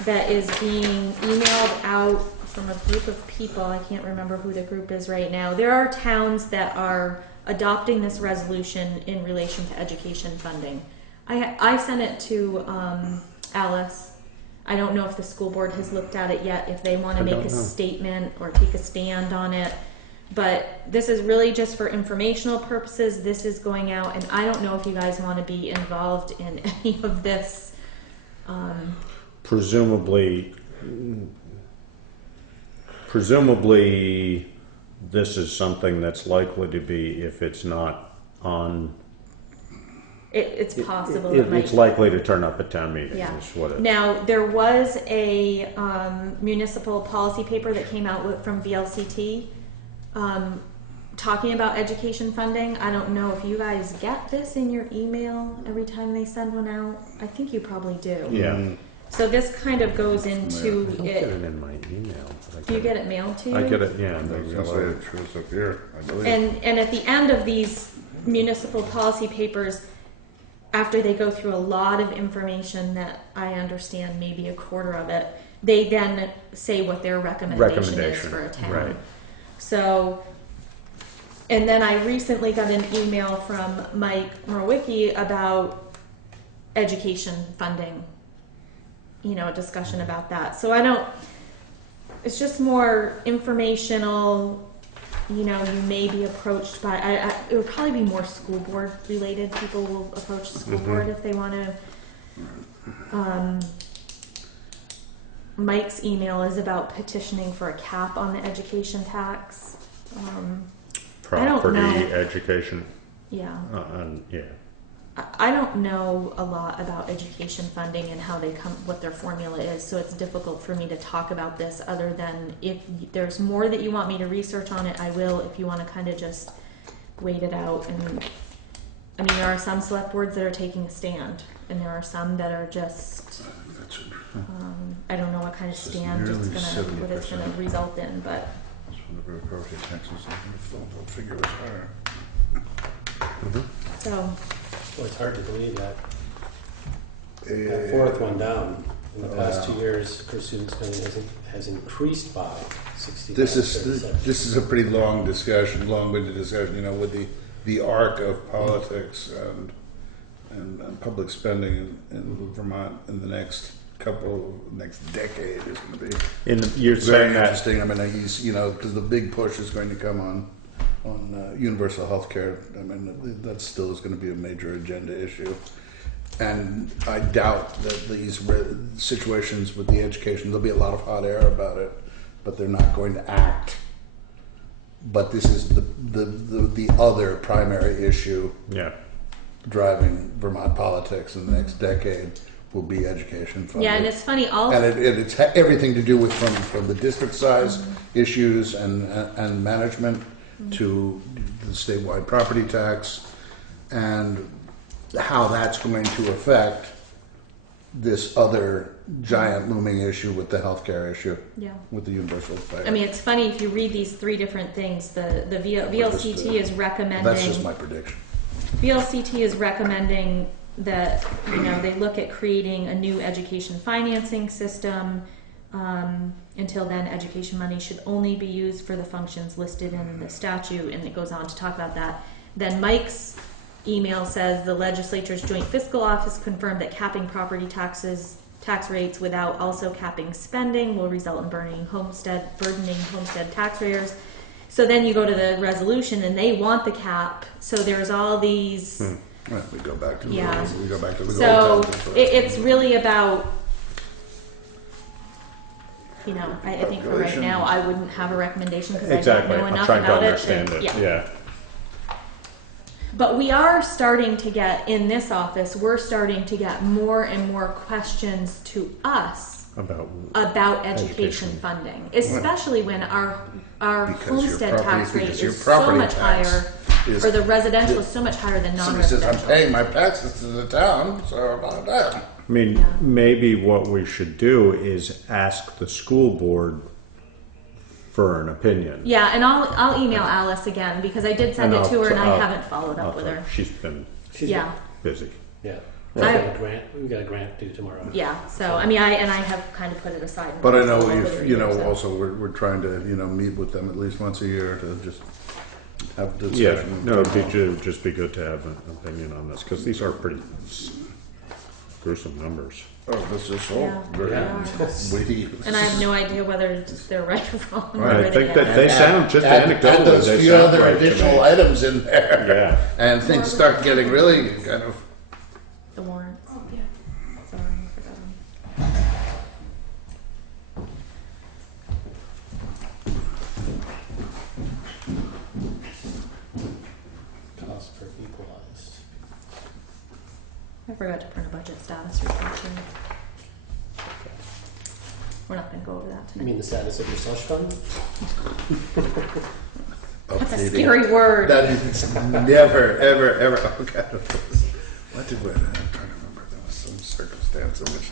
that is being emailed out from a group of people. I can't remember who the group is right now. There are towns that are adopting this resolution in relation to education funding. I sent it to Alice. I don't know if the school board has looked at it yet, if they want to I make don't a know. statement or take a stand on it. But this is really just for informational purposes. This is going out, and I don't know if you guys want to be involved in any of this. Presumably, this is something that's likely to be, if it's not on. It's possible it might It's likely to turn up at town meeting, Yeah. is what it. Now, there was a municipal policy paper that came out from VLCT talking about education funding. I don't know if you guys get this in your email every time they send one out. I think you probably do. Yeah. So this kind of goes into I don't get it. it in my email. But I Do you get it mailed to you? I get it, yeah. I was gonna say it shows up here, I believe. And at the end of these municipal policy papers, after they go through a lot of information that I understand, maybe a quarter of it, they then say what their recommendation is for a town. right. So, and then I recently got an email from Mike Mrowicki about education funding, you know, a discussion about that. So I don't, it's just more informational. You know, you may be approached by, it would probably be more school board related. People will approach the school board if they want to. Mike's email is about petitioning for a cap on the education tax. I don't Property, know. education. Yeah. And, yeah. I don't know a lot about education funding and how they come, what their formula is, so it's difficult for me to talk about this other than if there's more that you want me to research on it, I will. If you want to kind of just wait it out. And I mean, there are some select boards that are taking a stand, and there are some that are just, I don't know what kind of This is stand it's nearly gonna, what it's 70%. gonna result in, but That's one of our property taxes. I would have thought that figure was higher. so, Well, it's hard to believe that. Yeah. That fourth one down. In the past Wow. 2 years, per student spending has increased by 65. This is 37. this is a pretty long discussion, long-winded discussion. You know, with the arc of politics and public spending in Vermont in the next decade is going to be And you're very saying that, interesting. I mean, he's because the big push is going to come on universal health care. I mean, that still is going to be a major agenda issue. And I doubt that these situations with the education, there'll be a lot of hot air about it, but they're not going to act. But this is the other primary issue yeah. driving Vermont politics in the next decade will be education funding. yeah, and it's funny, all, And it's everything to do with from the district size issues and management to the statewide property tax and how that's going to affect this other giant looming issue with the healthcare issue, yeah. with the universal pay. I mean, it's funny if you read these three different things. The VLCT is recommending. That's just my prediction. VLCT is recommending that they look at creating a new education financing system. Until then, education money should only be used for the functions listed in the statute, and it goes on to talk about that. Then Mike's email says the legislature's joint fiscal office confirmed that capping property tax rates without also capping spending will result in burdening homestead taxpayers. So then you go to the resolution and they want the cap. So there's all these. Right, we go back to the Yeah. gold So towns. it's really about. I think for right Population. now I wouldn't have a recommendation because Exactly. I don't know I'm enough trying to about understand it. it. Yeah. But we are starting to get, in this office, we're starting to get more and more questions to us about education funding, especially when our Because your homestead property- tax rate because your is so property much tax higher, is- or the residential is so much higher than Somebody says, I'm non-residential. paying my taxes to the town, so about that. I mean, Yeah. maybe what we should do is ask the school board for an opinion. Yeah, and I'll email Alice again because I did send And it to her and I I'll- haven't followed up with her. She's been She's Yeah. busy. Yeah. I- We've got a grant due tomorrow. Yeah, so I mean, I have kind of put it aside. and But I followed know up with her if, here, so. also we're trying to, meet with them at least once a year to just have a Yeah, discussion. no, it'd just be good to have an opinion on this, because these are pretty gruesome numbers. Oh, this is all Yeah. very Yeah. weighty. And I have no idea whether they're right or wrong. or Right. I where think they that are. they sound, just Add anecdotally, those they few sound other right to additional me. items in there. Yeah. And things start getting really kind of, The warrants. Oh, yeah. Sorry, I forgot them. Cost per equalized. I forgot to print a budget status report. too. We're not going to go over that You tonight. mean the status of your slush fund? That's a updating. scary word. That is never, ever, oh God. What did we, I'm trying to remember, there was some circumstance in which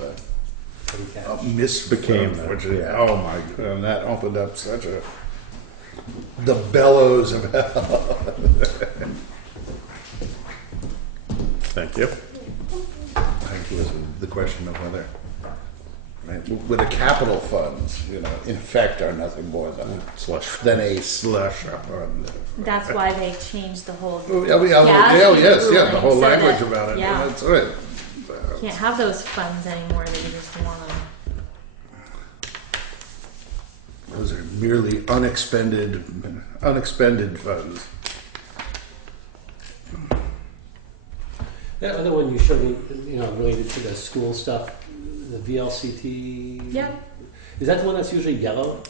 Petty cash. I misbecame Became that. that, Which, yeah. oh my God, and that opened up the bellows of hell. Thank you. I think it was the question of whether, right, with the capital funds, in effect are nothing more than a slush fund. That's why they changed the whole. Oh, yeah, GASB the whole ruling so language that- about it. Yeah. That's right. Can't have those funds anymore. They just want them. Those are merely unexpended funds. That other one you showed me, related to the school stuff, the VLCT. Yeah. Is that the one that's usually yellow?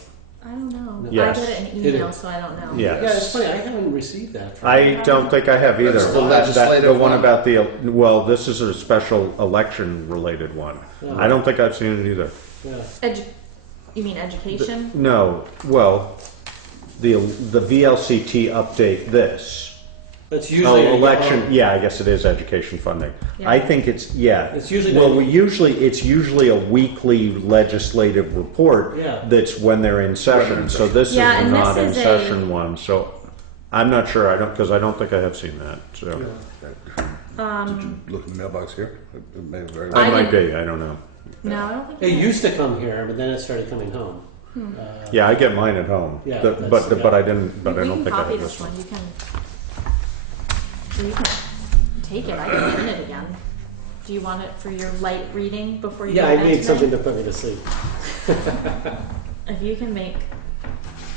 I don't know. Yes. I get it in Did email, it? so I don't know. Yes. Yeah, it's funny, I haven't received that. from- I don't think I have either. That's the The legislative one one. about well, this is a special election related one. Oh. I don't think I've seen it either. Yeah. You mean education? No, well, the VLCT update this. That's usually. Oh, election, yeah, I guess it is education funding. Yeah. I think it's, yeah. It's usually Well, the- it's usually a weekly legislative report Yeah. that's when they're in session. So this is Yeah, a and not this in is a- session one, so I'm not sure, because I don't think I have seen that, so. Did you look in the mailbox here? It may have very It well. I might didn't- be, I don't know. No, I don't think It used to come here, but then it started coming home. Yeah, I get mine at home, Yeah, but that's- but I didn't, but I we don't can think I copy have this this one. one. You can take it. I can print it again. Do you want it for your light reading before you Yeah, go I to bed need something tonight? to put me to sleep. If you can make,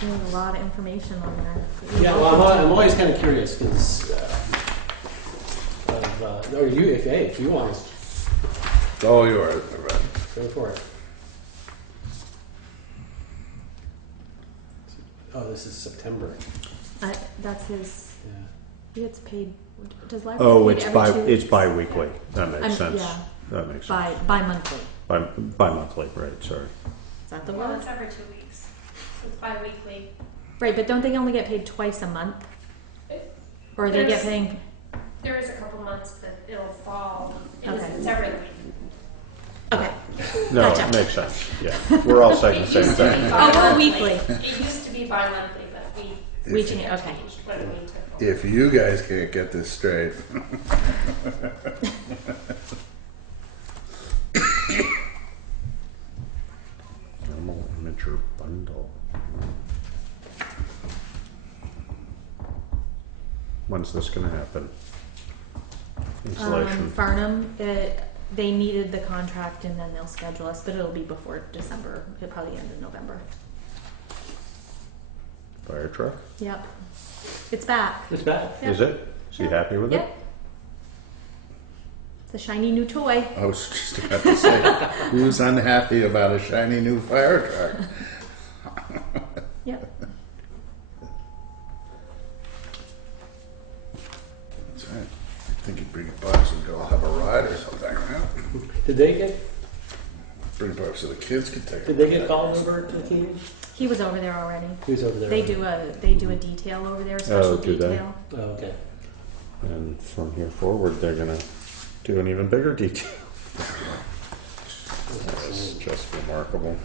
there's a lot of information on there. Yeah, well, I'm always kind of curious because, or you, if you want to Oh, you are, right. go for it. Oh, this is September. That's his. Yeah. He gets paid. Does library Oh, get it's paid every 2 it's weeks? bi-weekly, that makes sense. Yeah. That makes sense. Bi-monthly. Bi-monthly, right, sorry. Is that the Well, word? it's every 2 weeks. It's bi-weekly. Right, but don't they only get paid twice a month? Or they get There's- paid? There is a couple months that it'll fall. Okay. It's every week. Okay. No, Gotcha. it makes sense, yeah. We're all saying the It same used to be thing. Oh, bi-monthly. weekly. It used to be bi-monthly, but We change, okay. changed when we took over. If you guys can't get this straight, Normal imager bundle. When's this gonna happen? Installation. Farnham, they needed the contract and then they'll schedule us, but it'll be before December. It'll probably end in November. Fire truck? Yep. It's back. It's back. Yep. Is it? Is he happy with it? Yep. It's a shiny new toy. I was just about to say, who's unhappy about a shiny new fire truck? Yep. That's right. I think you'd bring it by so we could all have a ride or something, right? Did they get Bring it by so the kids could take it. Did they get called over to the meeting? He was over there already. Who's over there? They do a detail over there, a special do they? detail. Oh, okay. And from here forward, they're gonna do an even bigger detail. That's just remarkable.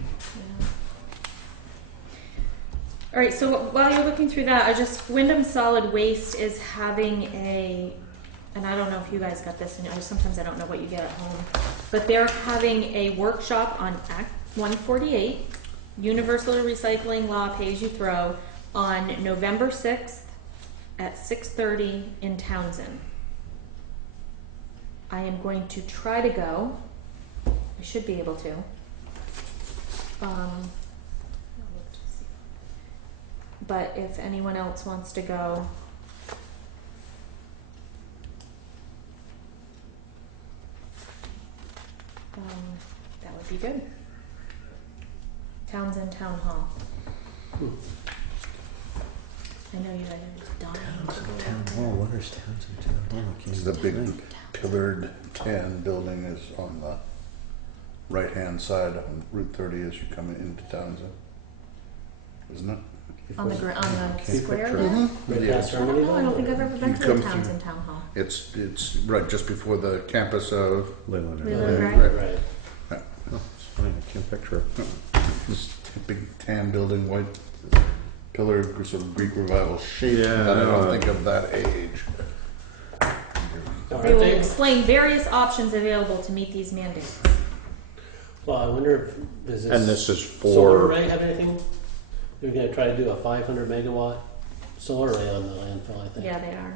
Yeah. All right, so while you're looking through that, Wyndham Solid Waste is having and I don't know if you guys got this, and sometimes I don't know what you get at home, but they're having a workshop on Act 148, Universal Recycling Law Pay As You Throw, on November 6th at 6:30 in Townsend. I am going to try to go. I should be able to. But if anyone else wants to go, that would be good. Townsend Town Hall. I know you guys are just dying to go Town out Hall, there. what is Townsend Town Hall? I can't The even big pillared tan building is on the right-hand side on Route 30 as you come into Townsend, isn't it? On the Can't square picture there? it. Right Yeah. past I don't Harmony know, I don't think I've ever been You to come the through- Townsend Town Hall. It's right just before the campus of. Leland. Leland, Right. Right. Oh, it's funny, I can't picture it. This big tan building, white pillar, sort of Greek revival shape. Yeah, but I I don't know. think of that age. They will explain various options available to meet these mandates. Well, I wonder if is And this is solar for, array have anything? They're going to try to do a 500 megawatt solar array on the landfill, I think. Yeah, they are.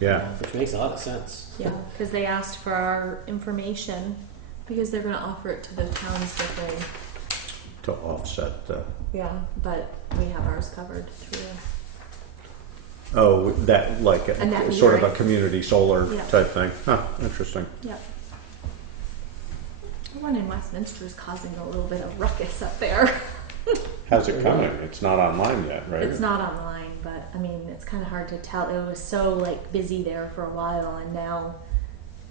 yeah, Which makes a lot of sense. Yeah, because they asked for our information because they're going to offer it to the towns that they. to offset the, Yeah, but we have ours covered through. oh, that, like, And that sort of metering. a community solar Yeah. type thing. Huh, interesting. Yep. The one in Westminster is causing a little bit of ruckus up there. How's it coming? It's not online yet, right? It's not online, but I mean, it's kind of hard to tell. It was so like busy there for a while, and now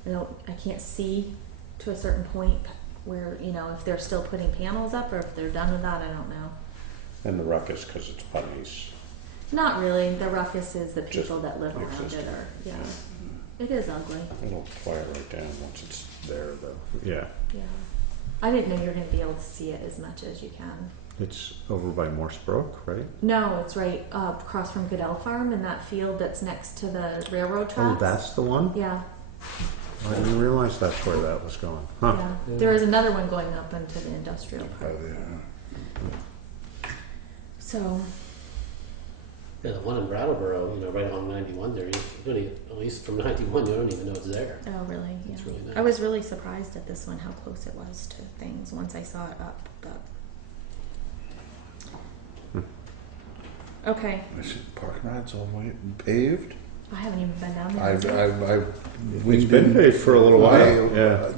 I can't see to a certain point where, you know, if they're still putting panels up or if they're done with that, I don't know. And the ruckus, because it's Putney's. Not really. The ruckus is the Just people that live around it, existing. or yeah. It is ugly. It'll quiet right down once it's there, though. Yeah. Yeah. I didn't know you were going to be able to see it as much as you can. It's over by Morse Brook, right? No, it's right across from Goodell Farm in that field that's next to the railroad tracks. Oh, that's the one? Yeah. I didn't realize that's where that was going. Huh. Yeah. There is another one going up into the industrial park. So, Yeah, the one in Brattleboro, you know, right along 91 there, you don't even, at least from 91, you don't even know it's there. oh really? Yeah. It's really nice. I was really surprised at this one how close it was to things once I saw it up. But okay, I see parking rides all the way paved. I haven't even been down there. I've It's been paved for a little while. Yeah.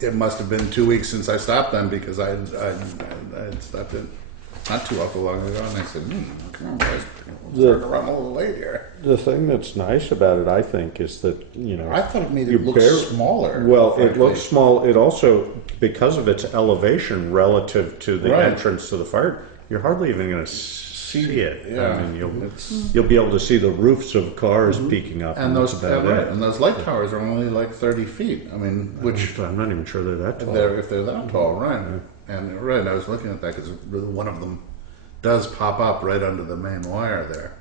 It must have been 2 weeks since I stopped them because I had stopped in not too awful long ago, and I said, come on, guys, we're starting to run a little late here. The thing that's nice about it, I think, is that, you know. I thought it made you it look barely- smaller. Well, it frankly. looks small. It also, because of its elevation relative to the Right. entrance to the fire, you're hardly even going to see it. Yeah, I mean, it's- you'll be able to see the roofs of cars peeking up, and that's those about right, it. and those light towers are only like 30 feet. I mean, which I'm not even sure they're that tall. if they're that tall, right? And right, I was looking at that because one of them does pop up right under the main wire there.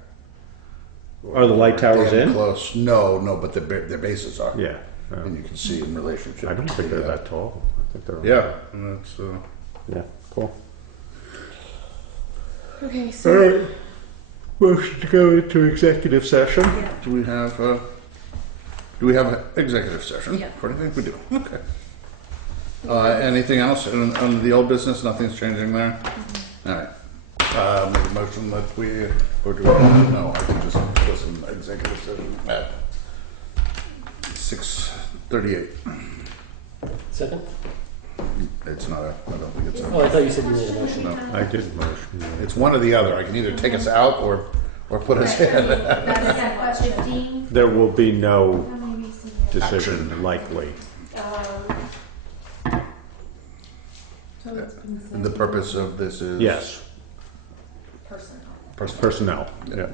Are the light towers Damn in? Close. No, but their bases are. Yeah. And you can see in relationship. I don't think they're that tall. I think they're. Yeah, and that's. Yeah. Cool. Okay, All so right. Motion to go into executive session. Do we have an executive session? Yeah. For anything we do. Okay. Anything else on the old business? Nothing's changing there. All right. Make a motion that we or do we? No, I can just listen. Executive session at 6:38. Second? It's not a. I don't think it's Oh, a. I thought you said you made a motion. No, I did motion. it's one or the other. I can either take us out or put us in. That's at what, 15? There will be no How many weeks is it? decision likely. So it's been said. The purpose of this is Yes. personal. Personnel. Yeah.